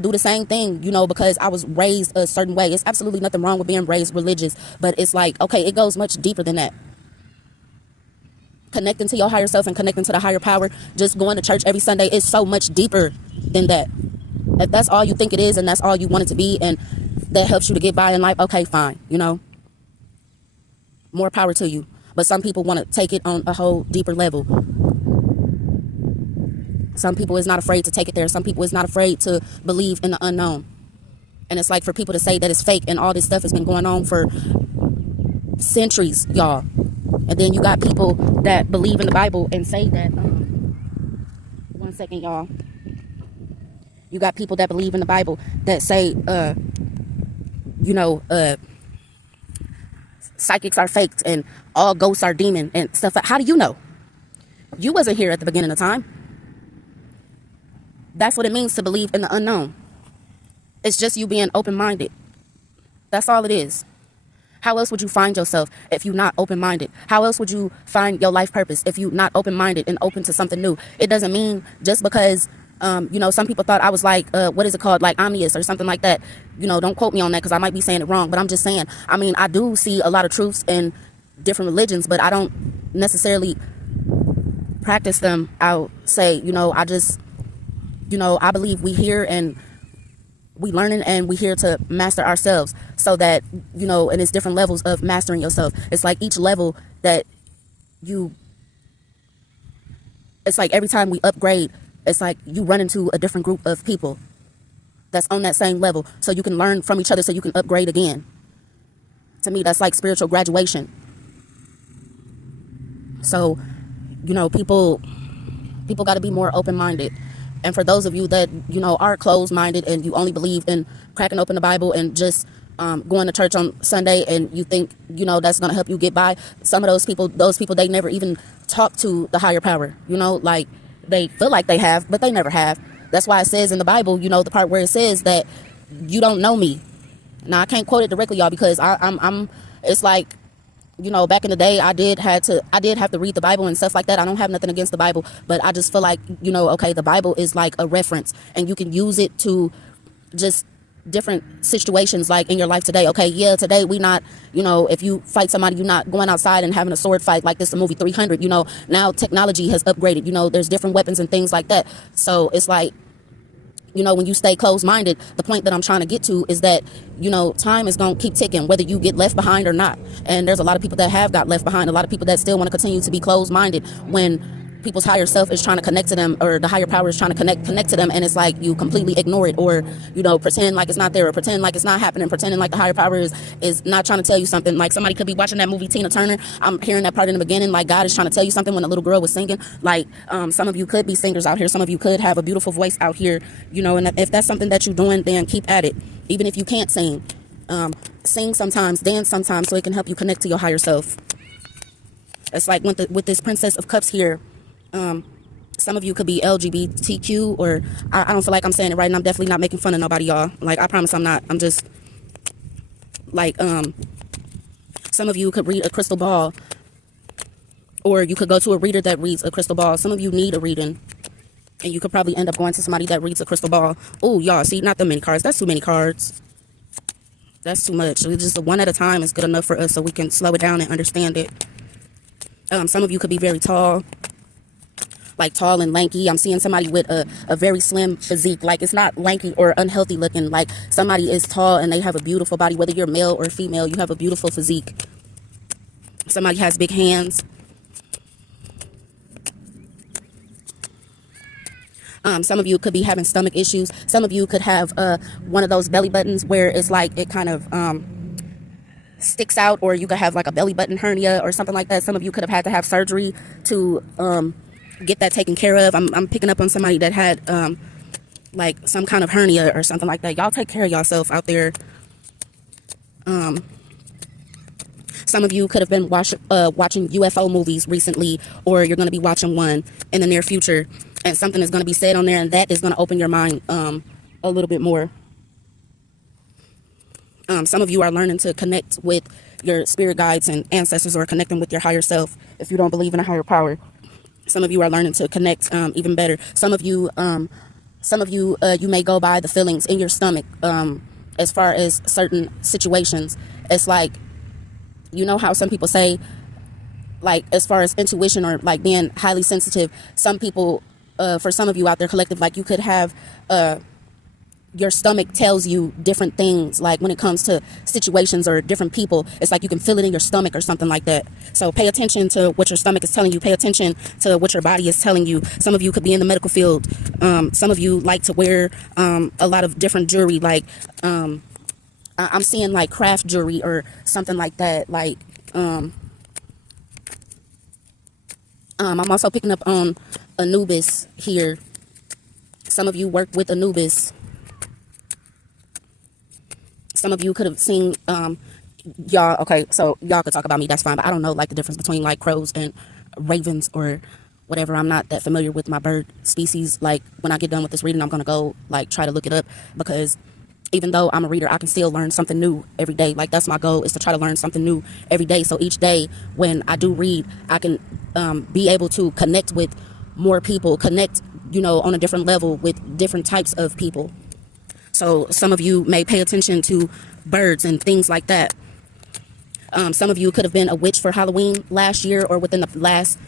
do the same thing, you know, because I was raised a certain way. It's absolutely nothing wrong with being raised religious, but it's like, okay, it goes much deeper than that. Connecting to your higher self and connecting to the higher power, just going to church every Sunday, is so much deeper than that. If that's all you think it is, and that's all you want it to be, and that helps you to get by in life, okay, fine, you know, more power to you. But some people want to take it on a whole deeper level. Some people is not afraid to take it there. Some people is not afraid to believe in the unknown. And it's like, for people to say that it's fake and all this stuff has been going on for centuries, y'all. And then you got people that believe in the Bible and say that, one second, y'all. You got people that believe in the Bible that say, you know, psychics are faked and all ghosts are demon and stuff. How do you know? You wasn't here at the beginning of time. That's what it means to believe in the unknown. It's just you being open-minded. That's all it is. How else would you find yourself if you're not open-minded? How else would you find your life purpose if you're not open-minded and open to something new? It doesn't mean just because, you know, some people thought I was like, what is it called? Like omnious or something like that. You know, don't quote me on that because I might be saying it wrong. But I'm just saying, I mean, I do see a lot of truths in different religions, but I don't necessarily practice them. I'll say, you know, I just, you know, I believe we here and we learning, and we here to master ourselves, so that, you know, and it's different levels of mastering yourself. It's like each level that it's like every time we upgrade, it's like you run into a different group of people that's on that same level, so you can learn from each other, so you can upgrade again. To me, that's like spiritual graduation. So, you know, people got to be more open-minded. And for those of you that, you know, are closed-minded and you only believe in cracking open the Bible and just going to church on Sunday, and you think, you know, that's going to help you get by, some of those people, they never even talk to the higher power. You know, like, they feel like they have, but they never have. That's why it says in the Bible, you know, the part where it says that you don't know me. Now, I can't quote it directly, y'all, because it's like, you know, back in the day, I did have to read the Bible and stuff like that. I don't have nothing against the Bible, but I just feel like, you know, okay, the Bible is like a reference, and you can use it to just different situations, like in your life today. Okay, yeah, today we not, you know, if you fight somebody, you're not going outside and having a sword fight like this, the movie 300. You know, now technology has upgraded. You know, there's different weapons and things like that. So it's like, you know, when you stay closed-minded, the point that I'm trying to get to is that, you know, time is going to keep ticking, whether you get left behind or not. And there's a lot of people that have got left behind, a lot of people that still want to continue to be closed-minded when people's higher self is trying to connect to them, or the higher power is trying to connect to them, and it's like you completely ignore it, or, you know, pretend like it's not there, or pretend like it's not happening, pretending like the higher power is not trying to tell you something. Like, somebody could be watching that movie Tina Turner. I'm hearing that part in the beginning, like God is trying to tell you something when the little girl was singing. Like, some of you could be singers out here, some of you could have a beautiful voice out here, you know, and if that's something that you're doing, then keep at it. Even if you can't sing, sing sometimes, dance sometimes, so it can help you connect to your higher self. It's like with this Princess of Cups here. Some of you could be LGBTQ, or I don't feel like I'm saying it right, and I'm definitely not making fun of nobody, y'all. Like, I promise I'm not. I'm just like, some of you could read a crystal ball, or you could go to a reader that reads a crystal ball. Some of you need a reading, and you could probably end up going to somebody that reads a crystal ball. Oh, y'all, see, not that many cards. That's too many cards. That's too much. It's just one at a time is good enough for us, so we can slow it down and understand it. Some of you could be very tall. Like tall and lanky. I'm seeing somebody with a very slim physique. Like, it's not lanky or unhealthy looking. Like, somebody is tall and they have a beautiful body. Whether you're male or female, you have a beautiful physique. Somebody has big hands. Some of you could be having stomach issues. Some of you could have one of those belly buttons where it's like it kind of sticks out, or you could have like a belly button hernia or something like that. Some of you could have had to have surgery to get that taken care of. I'm picking up on somebody that had like some kind of hernia or something like that. Y'all take care of yourself out there. Some of you could have been watching UFO movies recently, or you're going to be watching one in the near future, and something is going to be said on there, and that is going to open your mind a little bit more. Some of you are learning to connect with your spirit guides and ancestors, or connecting with your higher self if you don't believe in a higher power. Some of you are learning to connect even better. Some of you, you may go by the feelings in your stomach as far as certain situations. It's like, you know how some people say, like, as far as intuition or like being highly sensitive, some people, for some of you out there collective, like you could have your stomach tells you different things, like when it comes to situations or different people. It's like you can feel it in your stomach or something like that. So pay attention to what your stomach is telling you. Pay attention to what your body is telling you. Some of you could be in the medical field. Some of you like to wear a lot of different jewelry, like I'm seeing like craft jewelry or something like that. Like I'm also picking up on Anubis here. Some of you work with Anubis. Some of you could have seen y'all. Okay, so y'all could talk about me, that's fine, but I don't know like the difference between like crows and ravens or whatever. I'm not that familiar with my bird species. Like when I get done with this reading, I'm gonna go like try to look it up, because even though I'm a reader, I can still learn something new every day. Like that's my goal, is to try to learn something new every day. So each day when I do read, I can be able to connect with more people, connect, you know, on a different level with different types of people. So some of you may pay attention to birds and things like that. Some of you could have been a witch for Halloween last year, or within the last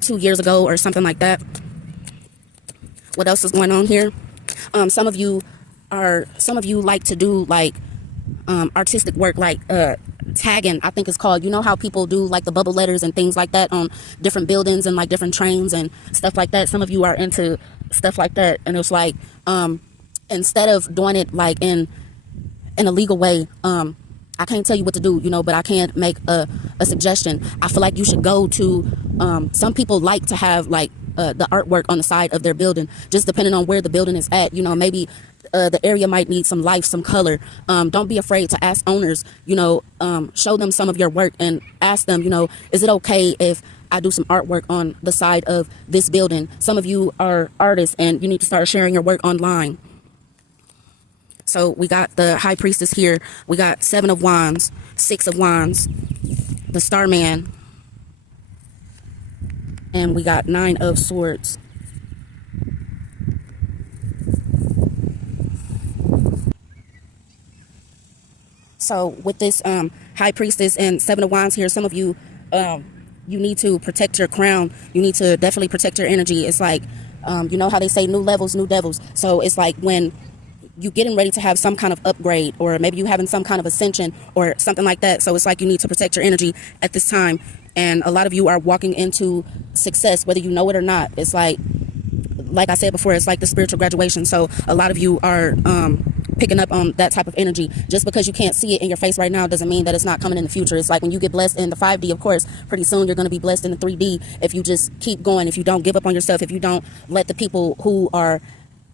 2 years ago or something like that. What else is going on here? Some of you like to do like artistic work, like tagging, I think it's called. You know how people do like the bubble letters and things like that on different buildings and like different trains and stuff like that. Some of you are into stuff like that, and it's like instead of doing it like in a legal way, I can't tell you what to do, you know, but I can make a suggestion. I feel like you should go to some people like to have like the artwork on the side of their building, just depending on where the building is at. You know, maybe the area might need some life, some color. Don't be afraid to ask owners, you know, show them some of your work and ask them, you know, is it okay if I do some artwork on the side of this building? Some of you are artists and you need to start sharing your work online. So we got the High Priestess here. We got 7 of Wands, 6 of Wands, the Starman, and we got 9 of Swords. So with this High Priestess and 7 of Wands here, some of you, you need to protect your crown. You need to definitely protect your energy. It's like, you know how they say new levels, new devils. So it's like when you getting ready to have some kind of upgrade, or maybe you having some kind of ascension or something like that. So it's like you need to protect your energy at this time. And a lot of you are walking into success, whether you know it or not. It's like I said before, it's like the spiritual graduation. So a lot of you are picking up on that type of energy. Just because you can't see it in your face right now doesn't mean that it's not coming in the future. It's like when you get blessed in the 5D, of course, pretty soon you're going to be blessed in the 3D if you just keep going, if you don't give up on yourself, if you don't let the people who are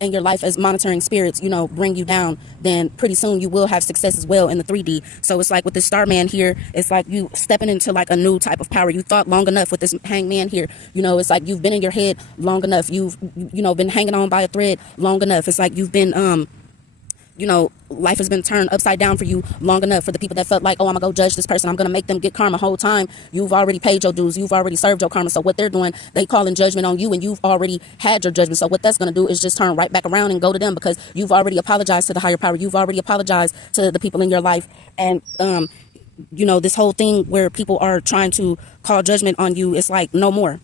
in your life as monitoring spirits, you know, bring you down, then pretty soon you will have success as well in the 3D. So it's like with this Starman here, it's like you stepping into like a new type of power. You thought long enough with this Hangman here. You know, it's like you've been in your head long enough. You've, you know, been hanging on by a thread long enough. It's like you've been, you know, life has been turned upside down for you long enough. For the people that felt like, oh, I'm gonna go judge this person, I'm gonna make them get karma. Whole time you've already paid your dues, you've already served your karma. So what they're doing, they calling judgment on you, and you've already had your judgment. So what that's gonna do is just turn right back around and go to them, because you've already apologized to the higher power. You've already apologized to the people in your life. And you know, this whole thing where people are trying to call judgment on you, it's like no more.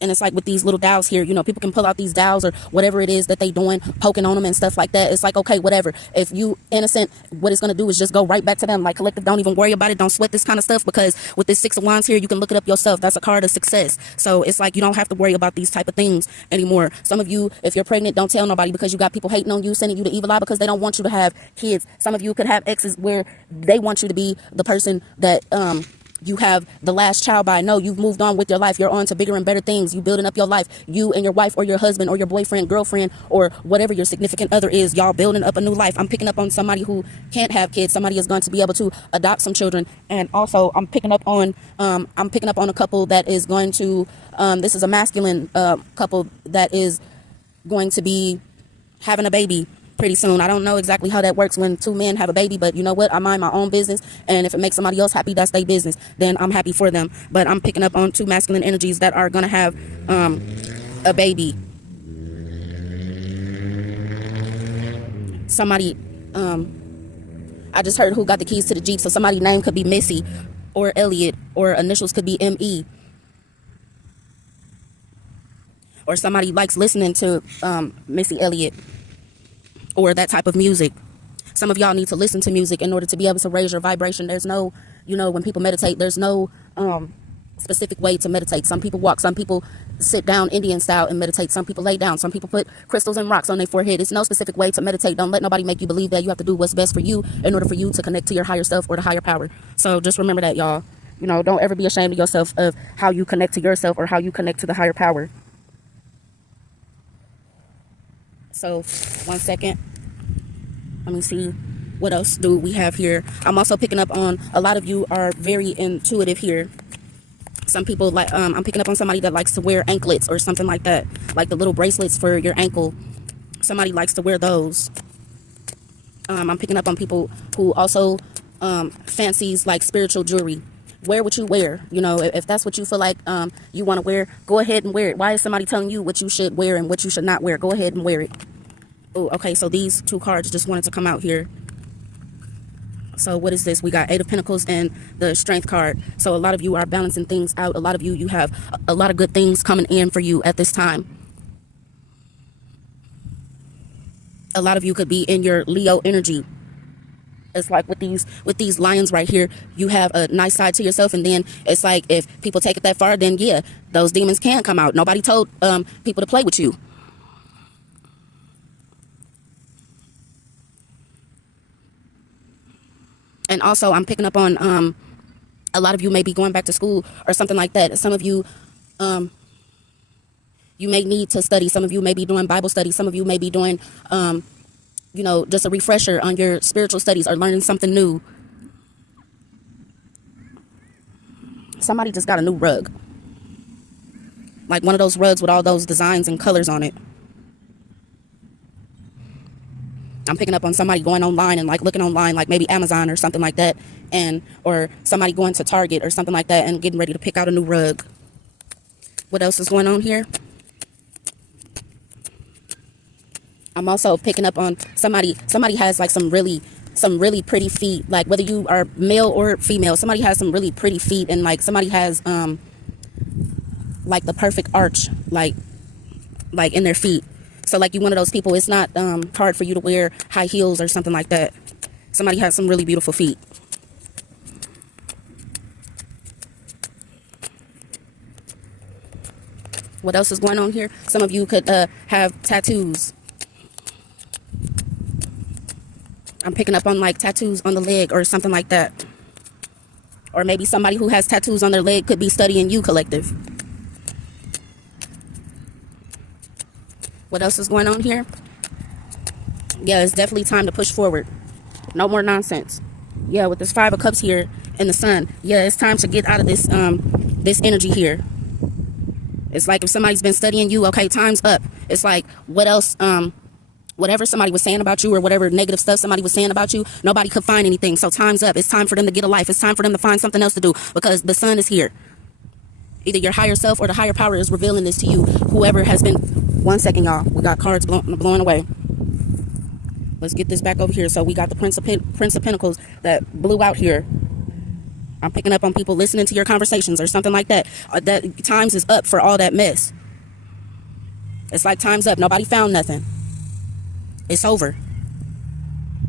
And it's like with these little dowels here, people can pull out these dowels or whatever it is that they doing, poking on them and stuff like that. It's like, okay, whatever. If you innocent, what it's going to do is just go right back to them. Like, collective, don't even worry about it. Don't sweat this kind of stuff, because with this Six of Wands here, you can look it up yourself. That's a card of success. So it's like you don't have to worry about these type of things anymore. Some of you, if you're pregnant, don't tell nobody, because you got people hating on you, sending you the evil eye because they don't want you to have kids. Some of you could have exes where they want you to be the person that you have the last child by. No, you've moved on with your life. You're on to bigger and better things. You building up your life. You and your wife or your husband or your boyfriend, girlfriend, or whatever your significant other is, y'all building up a new life. I'm picking up on somebody who can't have kids. Somebody is going to be able to adopt some children. And also I'm picking up on a couple that is going to, this is a masculine couple that is going to be having a baby pretty soon. I don't know exactly how that works when two men have a baby, but you know what? I mind my own business, and if it makes somebody else happy, that's their business. Then I'm happy for them. But I'm picking up on two masculine energies that are gonna have a baby. Somebody, I just heard who got the keys to the Jeep, so somebody's name could be Missy or Elliot, or initials could be ME. Or somebody likes listening to Missy Elliott or that type of music. Some of y'all need to listen to music in order to be able to raise your vibration. There's no, when people meditate, there's no specific way to meditate. Some people walk, some people sit down Indian style and meditate, some people lay down, some people put crystals and rocks on their forehead. It's no specific way to meditate. Don't let nobody make you believe that. You have to do what's best for you in order for you to connect to your higher self or the higher power. So just remember that, y'all. Don't ever be ashamed of yourself, of how you connect to yourself or how you connect to the higher power. So 1 second, let me see what else do we have here. I'm also picking up on a lot of you are very intuitive here. Some people like I'm picking up on somebody that likes to wear anklets or something like that, like the little bracelets for your ankle. Somebody likes to wear those. I'm picking up on people who also fancies like spiritual jewelry. Wear what you wear. If that's what you feel like you want to wear, go ahead and wear it. Why is somebody telling you what you should wear and what you should not wear? Go ahead and wear it. Oh, okay, so these two cards just wanted to come out here. So what is this? We got Eight of Pentacles and the Strength card. So a lot of you are balancing things out. A lot of you have a lot of good things coming in for you at this time. A lot of you could be in your Leo energy. It's like with these lions right here, you have a nice side to yourself, and then it's like if people take it that far, then yeah, those demons can come out. Nobody told people to play with you. And also I'm picking up on a lot of you may be going back to school or something like that. Some of you you may need to study. Some of you may be doing Bible study. Some of you may be doing just a refresher on your spiritual studies or learning something new. Somebody just got a new rug. Like one of those rugs with all those designs and colors on it. I'm picking up on somebody going online and like looking online, like maybe Amazon or something like that. Or somebody going to Target or something like that and getting ready to pick out a new rug. What else is going on here? I'm also picking up on somebody has like some really pretty feet, like whether you are male or female, somebody has some really pretty feet, and like somebody has like the perfect arch like in their feet. So like you one of those people, it's not hard for you to wear high heels or something like that. Somebody has some really beautiful feet. What else is going on here? Some of you could have tattoos. I'm picking up on like tattoos on the leg or something like that. Or maybe somebody who has tattoos on their leg could be studying you, collective. What else is going on here? Yeah, it's definitely time to push forward. No more nonsense. Yeah, with this Five of Cups here and the Sun. Yeah, it's time to get out of this this energy here. It's like if somebody's been studying you, okay, time's up. It's like, what else, whatever somebody was saying about you or whatever negative stuff somebody was saying about you, nobody could find anything. So time's up. It's time for them to get a life. It's time for them to find something else to do because the Sun is here. Either your higher self or the higher power is revealing this to you. Whoever has been... 1 second, y'all. We got cards blowing away. Let's get this back over here. So we got the Prince of Pentacles that blew out here. I'm picking up on people listening to your conversations or something like that. That times is up for all that mess. It's like time's up. Nobody found nothing. It's over.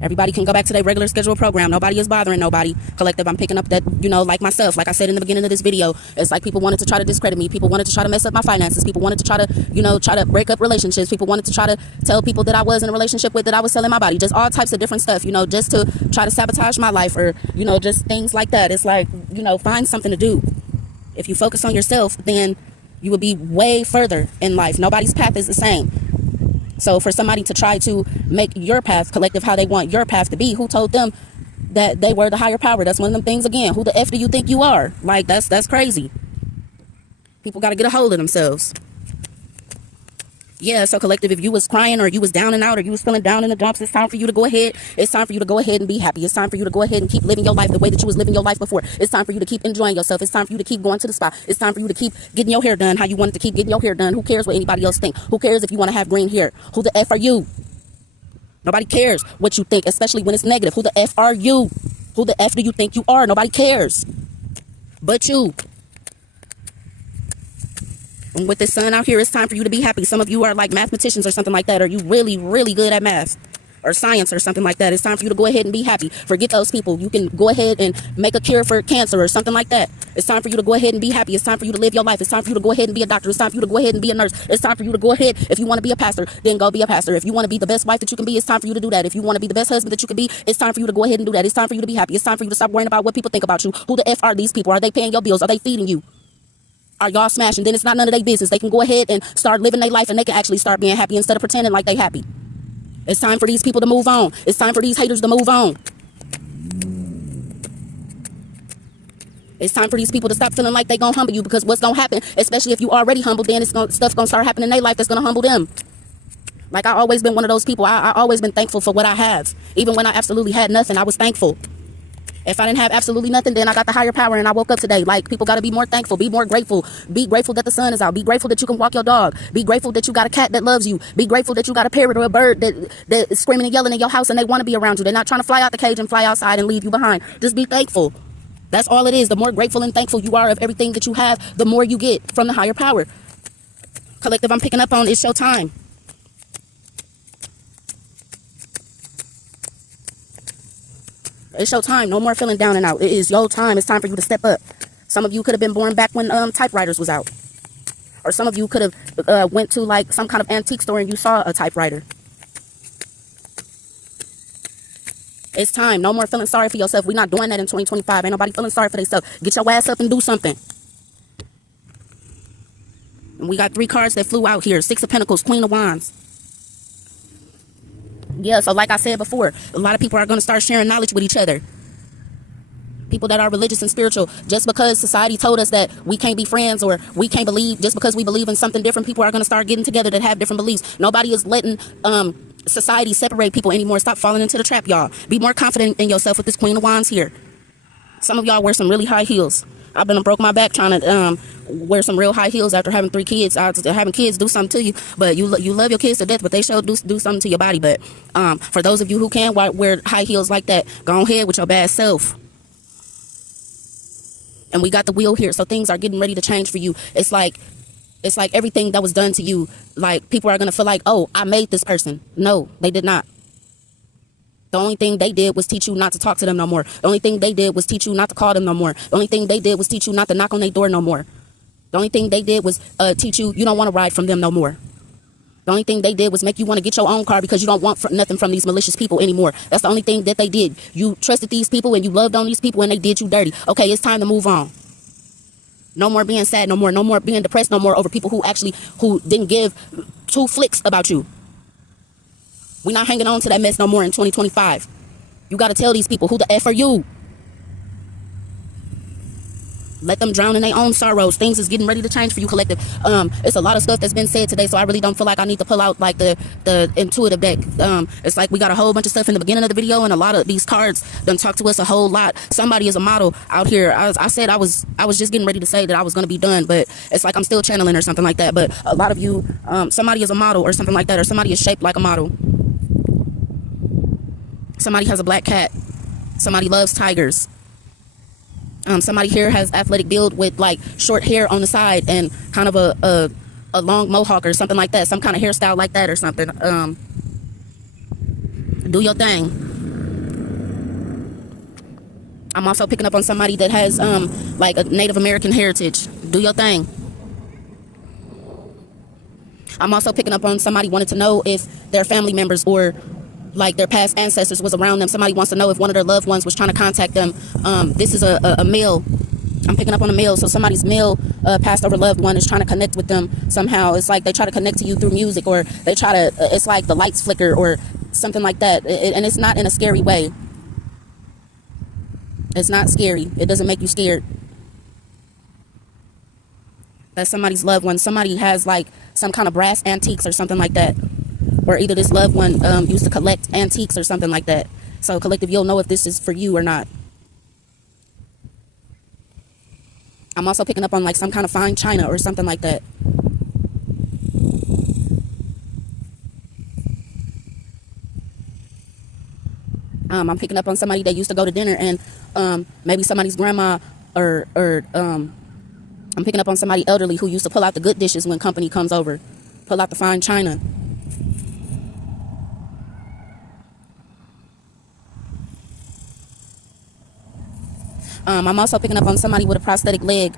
Everybody can go back to their regular scheduled program. Nobody is bothering nobody. Collective, I'm picking up that, like myself, like I said in the beginning of this video, it's like people wanted to try to discredit me. People wanted to try to mess up my finances. People wanted to try to, try to break up relationships. People wanted to try to tell people that I was in a relationship with, that I was selling my body. Just all types of different stuff, just to try to sabotage my life or, just things like that. It's like, find something to do. If you focus on yourself, then you will be way further in life. Nobody's path is the same. So for somebody to try to make your path, collective, how they want your path to be, who told them that they were the higher power? That's one of them things again. Who the F do you think you are? Like, that's crazy. People got to get a hold of themselves. Yeah, so collective, if you was crying or you was down and out or you was feeling down in the dumps, it's time for you to go ahead. It's time for you to go ahead and be happy. It's time for you to go ahead and keep living your life the way that you was living your life before. It's time for you to keep enjoying yourself. It's time for you to keep going to the spa. It's time for you to keep getting your hair done how you wanted to keep getting your hair done. Who cares what anybody else think? Who cares if you want to have green hair? Who the F are you? Nobody cares what you think, especially when it's negative. Who the F are you? Who the F do you think you are? Nobody cares but you. And with this sun out here, it's time for you to be happy. Some of you are like mathematicians or something like that, or you really, really good at math or science or something like that. It's time for you to go ahead and be happy. Forget those people. You can go ahead and make a cure for cancer or something like that. It's time for you to go ahead and be happy. It's time for you to live your life. It's time for you to go ahead and be a doctor. It's time for you to go ahead and be a nurse. It's time for you to go ahead. If you want to be a pastor, then go be a pastor. If you want to be the best wife that you can be, it's time for you to do that. If you want to be the best husband that you can be, it's time for you to go ahead and do that. It's time for you to be happy. It's time for you to stop worrying about what people think about you. Who the F are these people? Are they paying your bills? Are they feeding you? Are y'all smashing? Then it's not none of their business. They can go ahead and start living their life and they can actually start being happy instead of pretending like they happy. It's time for these people to move on. It's time for these haters to move on. It's time for these people to stop feeling like they gonna humble you, because what's gonna happen, especially if you already humbled, then stuff gonna start happening in their life that's gonna humble them. Like, I always been one of those people. I always been thankful for what I have. Even when I absolutely had nothing, I was thankful. If I didn't have absolutely nothing, then I got the higher power and I woke up today. Like, people got to be more thankful, be more grateful. Be grateful that the sun is out. Be grateful that you can walk your dog. Be grateful that you got a cat that loves you. Be grateful that you got a parrot or a bird that is screaming and yelling in your house and they want to be around you. They're not trying to fly out the cage and fly outside and leave you behind. Just be thankful. That's all it is. The more grateful and thankful you are of everything that you have, the more you get from the higher power. Collective, I'm picking up on it's your time. It's your time. No more feeling down and out. It is your time. It's time for you to step up. Some of you could have been born back when typewriters was out. Or some of you could have went to like some kind of antique store and you saw a typewriter. It's time. No more feeling sorry for yourself. We're not doing that in 2025. Ain't nobody feeling sorry for themselves. Get your ass up and do something. And we got 3 cards that flew out here. 6 of Pentacles, Queen of Wands. Yeah, so like I said before, a lot of people are going to start sharing knowledge with each other. People that are religious and spiritual. Just because society told us that we can't be friends or we can't believe, just because we believe in something different, people are going to start getting together that have different beliefs. Nobody is letting society separate people anymore. Stop falling into the trap, y'all. Be more confident in yourself with this Queen of Wands here. Some of y'all wear some really high heels. I've been broke my back trying to wear some real high heels after having 3 kids. Having kids do something to you, but you love your kids to death, but they sure do something to your body. But for those of you who can wear high heels like that, go ahead with your bad self. And we got the wheel here, so things are getting ready to change for you. It's like everything that was done to you, like people are gonna feel like, oh, I made this person. No, they did not. The only thing they did was teach you not to talk to them no more. The only thing they did was teach you not to call them no more. The only thing they did was teach you not to knock on their door no more. The only thing they did was teach you don't want to ride from them no more. The only thing they did was make you want to get your own car because you don't want nothing from these malicious people anymore. That's the only thing that they did. You trusted these people and you loved on these people and they did you dirty. Okay, it's time to move on. No more being sad no more. No more being depressed no more over people who didn't give 2 flicks about you. We're not hanging on to that mess no more in 2025. You got to tell these people, who the F are you? Let them drown in their own sorrows. Things is getting ready to change for you, collective. It's a lot of stuff that's been said today, so I really don't feel like I need to pull out like the intuitive deck. It's like we got a whole bunch of stuff in the beginning of the video, and a lot of these cards done talk to us a whole lot. Somebody is a model out here. I said I was just getting ready to say that I was going to be done, but it's like I'm still channeling or something like that. But a lot of you, somebody is a model or something like that, or somebody is shaped like a model. Somebody has a black cat. Somebody loves tigers. Somebody here has athletic build with like short hair on the side and kind of a long mohawk or something like that. Some kind of hairstyle like that or something. Do your thing. I'm also picking up on somebody that has like a Native American heritage. Do your thing. I'm also picking up on somebody wanted to know if their family members or like their past ancestors was around them. Somebody wants to know if one of their loved ones was trying to contact them. This is a male. I'm picking up on a male. So somebody's male passed over loved one is trying to connect with them somehow. It's like they try to connect to you through music, or they try to, it's like the lights flicker or something like that. And it's not in a scary way. It's not scary. It doesn't make you scared. That's somebody's loved one. Somebody has like some kind of brass antiques or something like that. Or either this loved one used to collect antiques or something like that. So collective, you'll know if this is for you or not. I'm also picking up on like some kind of fine china or something like that. I'm picking up on somebody that used to go to dinner and maybe somebody's grandma or I'm picking up on somebody elderly who used to pull out the good dishes when company comes over. Pull out the fine china. I'm also picking up on somebody with a prosthetic leg.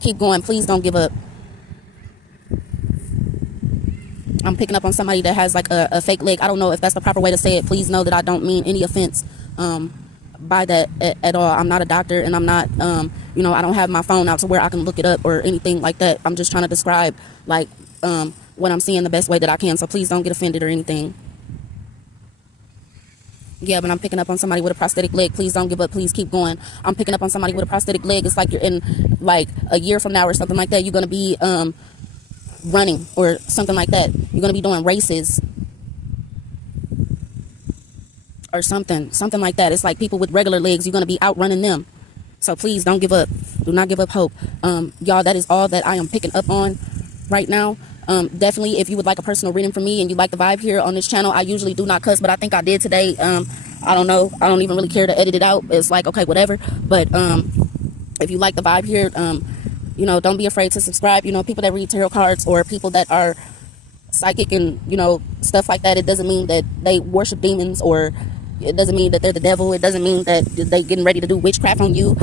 Keep going. Please don't give up. I'm picking up on somebody that has like a fake leg. I don't know if that's the proper way to say it. Please know that I don't mean any offense by that at all. I'm not a doctor, and I'm not, you know, I don't have my phone out to where I can look it up or anything like that. I'm just trying to describe like what I'm seeing the best way that I can. So please don't get offended or anything. Yeah, but I'm picking up on somebody with a prosthetic leg. Please don't give up. Please keep going. I'm picking up on somebody with a prosthetic leg. It's like you're in like a year from now or something like that. You're going to be running or something like that. You're going to be doing races or something like that. It's like people with regular legs. You're going to be outrunning them. So please don't give up. Do not give up hope. Y'all, that is all that I am picking up on right now. Definitely, if you would like a personal reading from me and you like the vibe here on this channel, I usually do not cuss, but I think I did today. I don't know. I don't even really care to edit it out. It's like, okay, whatever. But if you like the vibe here, you know, don't be afraid to subscribe. You know, people that read tarot cards or people that are psychic and, you know, stuff like that, it doesn't mean that they worship demons, or it doesn't mean that they're the devil. It doesn't mean that they getting ready to do witchcraft on you.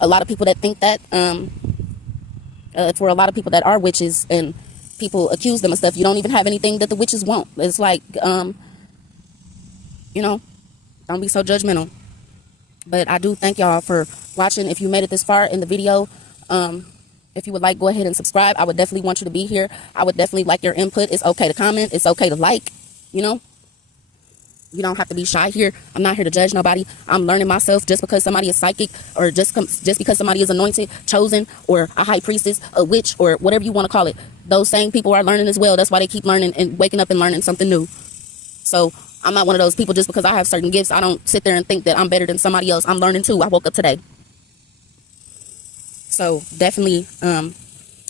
A lot of people that think that, for a lot of people that are witches and people accuse them of stuff, you don't even have anything that the witches want. It's like, you know, don't be so judgmental. But I do thank y'all for watching. If you made it this far in the video, if you would like, go ahead and subscribe. I would definitely want you to be here. I would definitely like your input. It's okay to comment. It's okay to like, you know. You don't have to be shy here. I'm not here to judge nobody. I'm learning myself. Just because somebody is psychic, or just because somebody is anointed, chosen, or a high priestess, a witch, or whatever you want to call it, those same people are learning as well. That's why they keep learning and waking up and learning something new. So I'm not one of those people. Just because I have certain gifts, I don't sit there and think that I'm better than somebody else. I'm learning too. I woke up today. So definitely,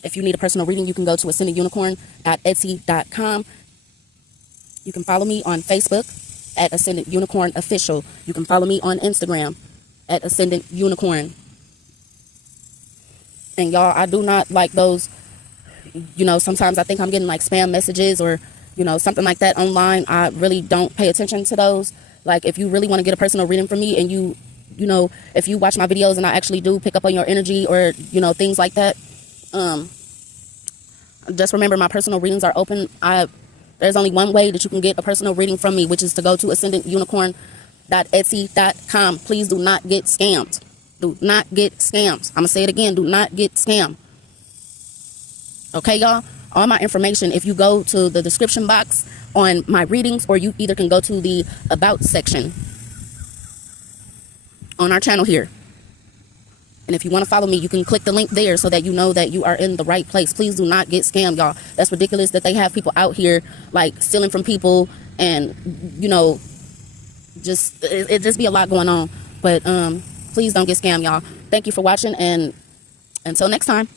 if you need a personal reading, you can go to ascendedunicorn.etsy.com. You can follow me on Facebook at Ascended Unicorn Official. You can follow me on Instagram at Ascended Unicorn. And y'all, I do not like those, you know, sometimes I think I'm getting like spam messages or, you know, something like that online. I really don't pay attention to those. Like, if you really want to get a personal reading from me, and you know, if you watch my videos and I actually do pick up on your energy or, you know, things like that, just remember my personal readings are open. There's only one way that you can get a personal reading from me, which is to go to ascendedunicorn.etsy.com. Please do not get scammed. Do not get scammed. I'm going to say it again. Do not get scammed. Okay, y'all? All my information, if you go to the description box on my readings, or you either can go to the About section on our channel here. And if you want to follow me, you can click the link there so that you know that you are in the right place. Please do not get scammed, y'all. That's ridiculous that they have people out here like stealing from people, and, you know, just it just be a lot going on. But please don't get scammed, y'all. Thank you for watching, and until next time.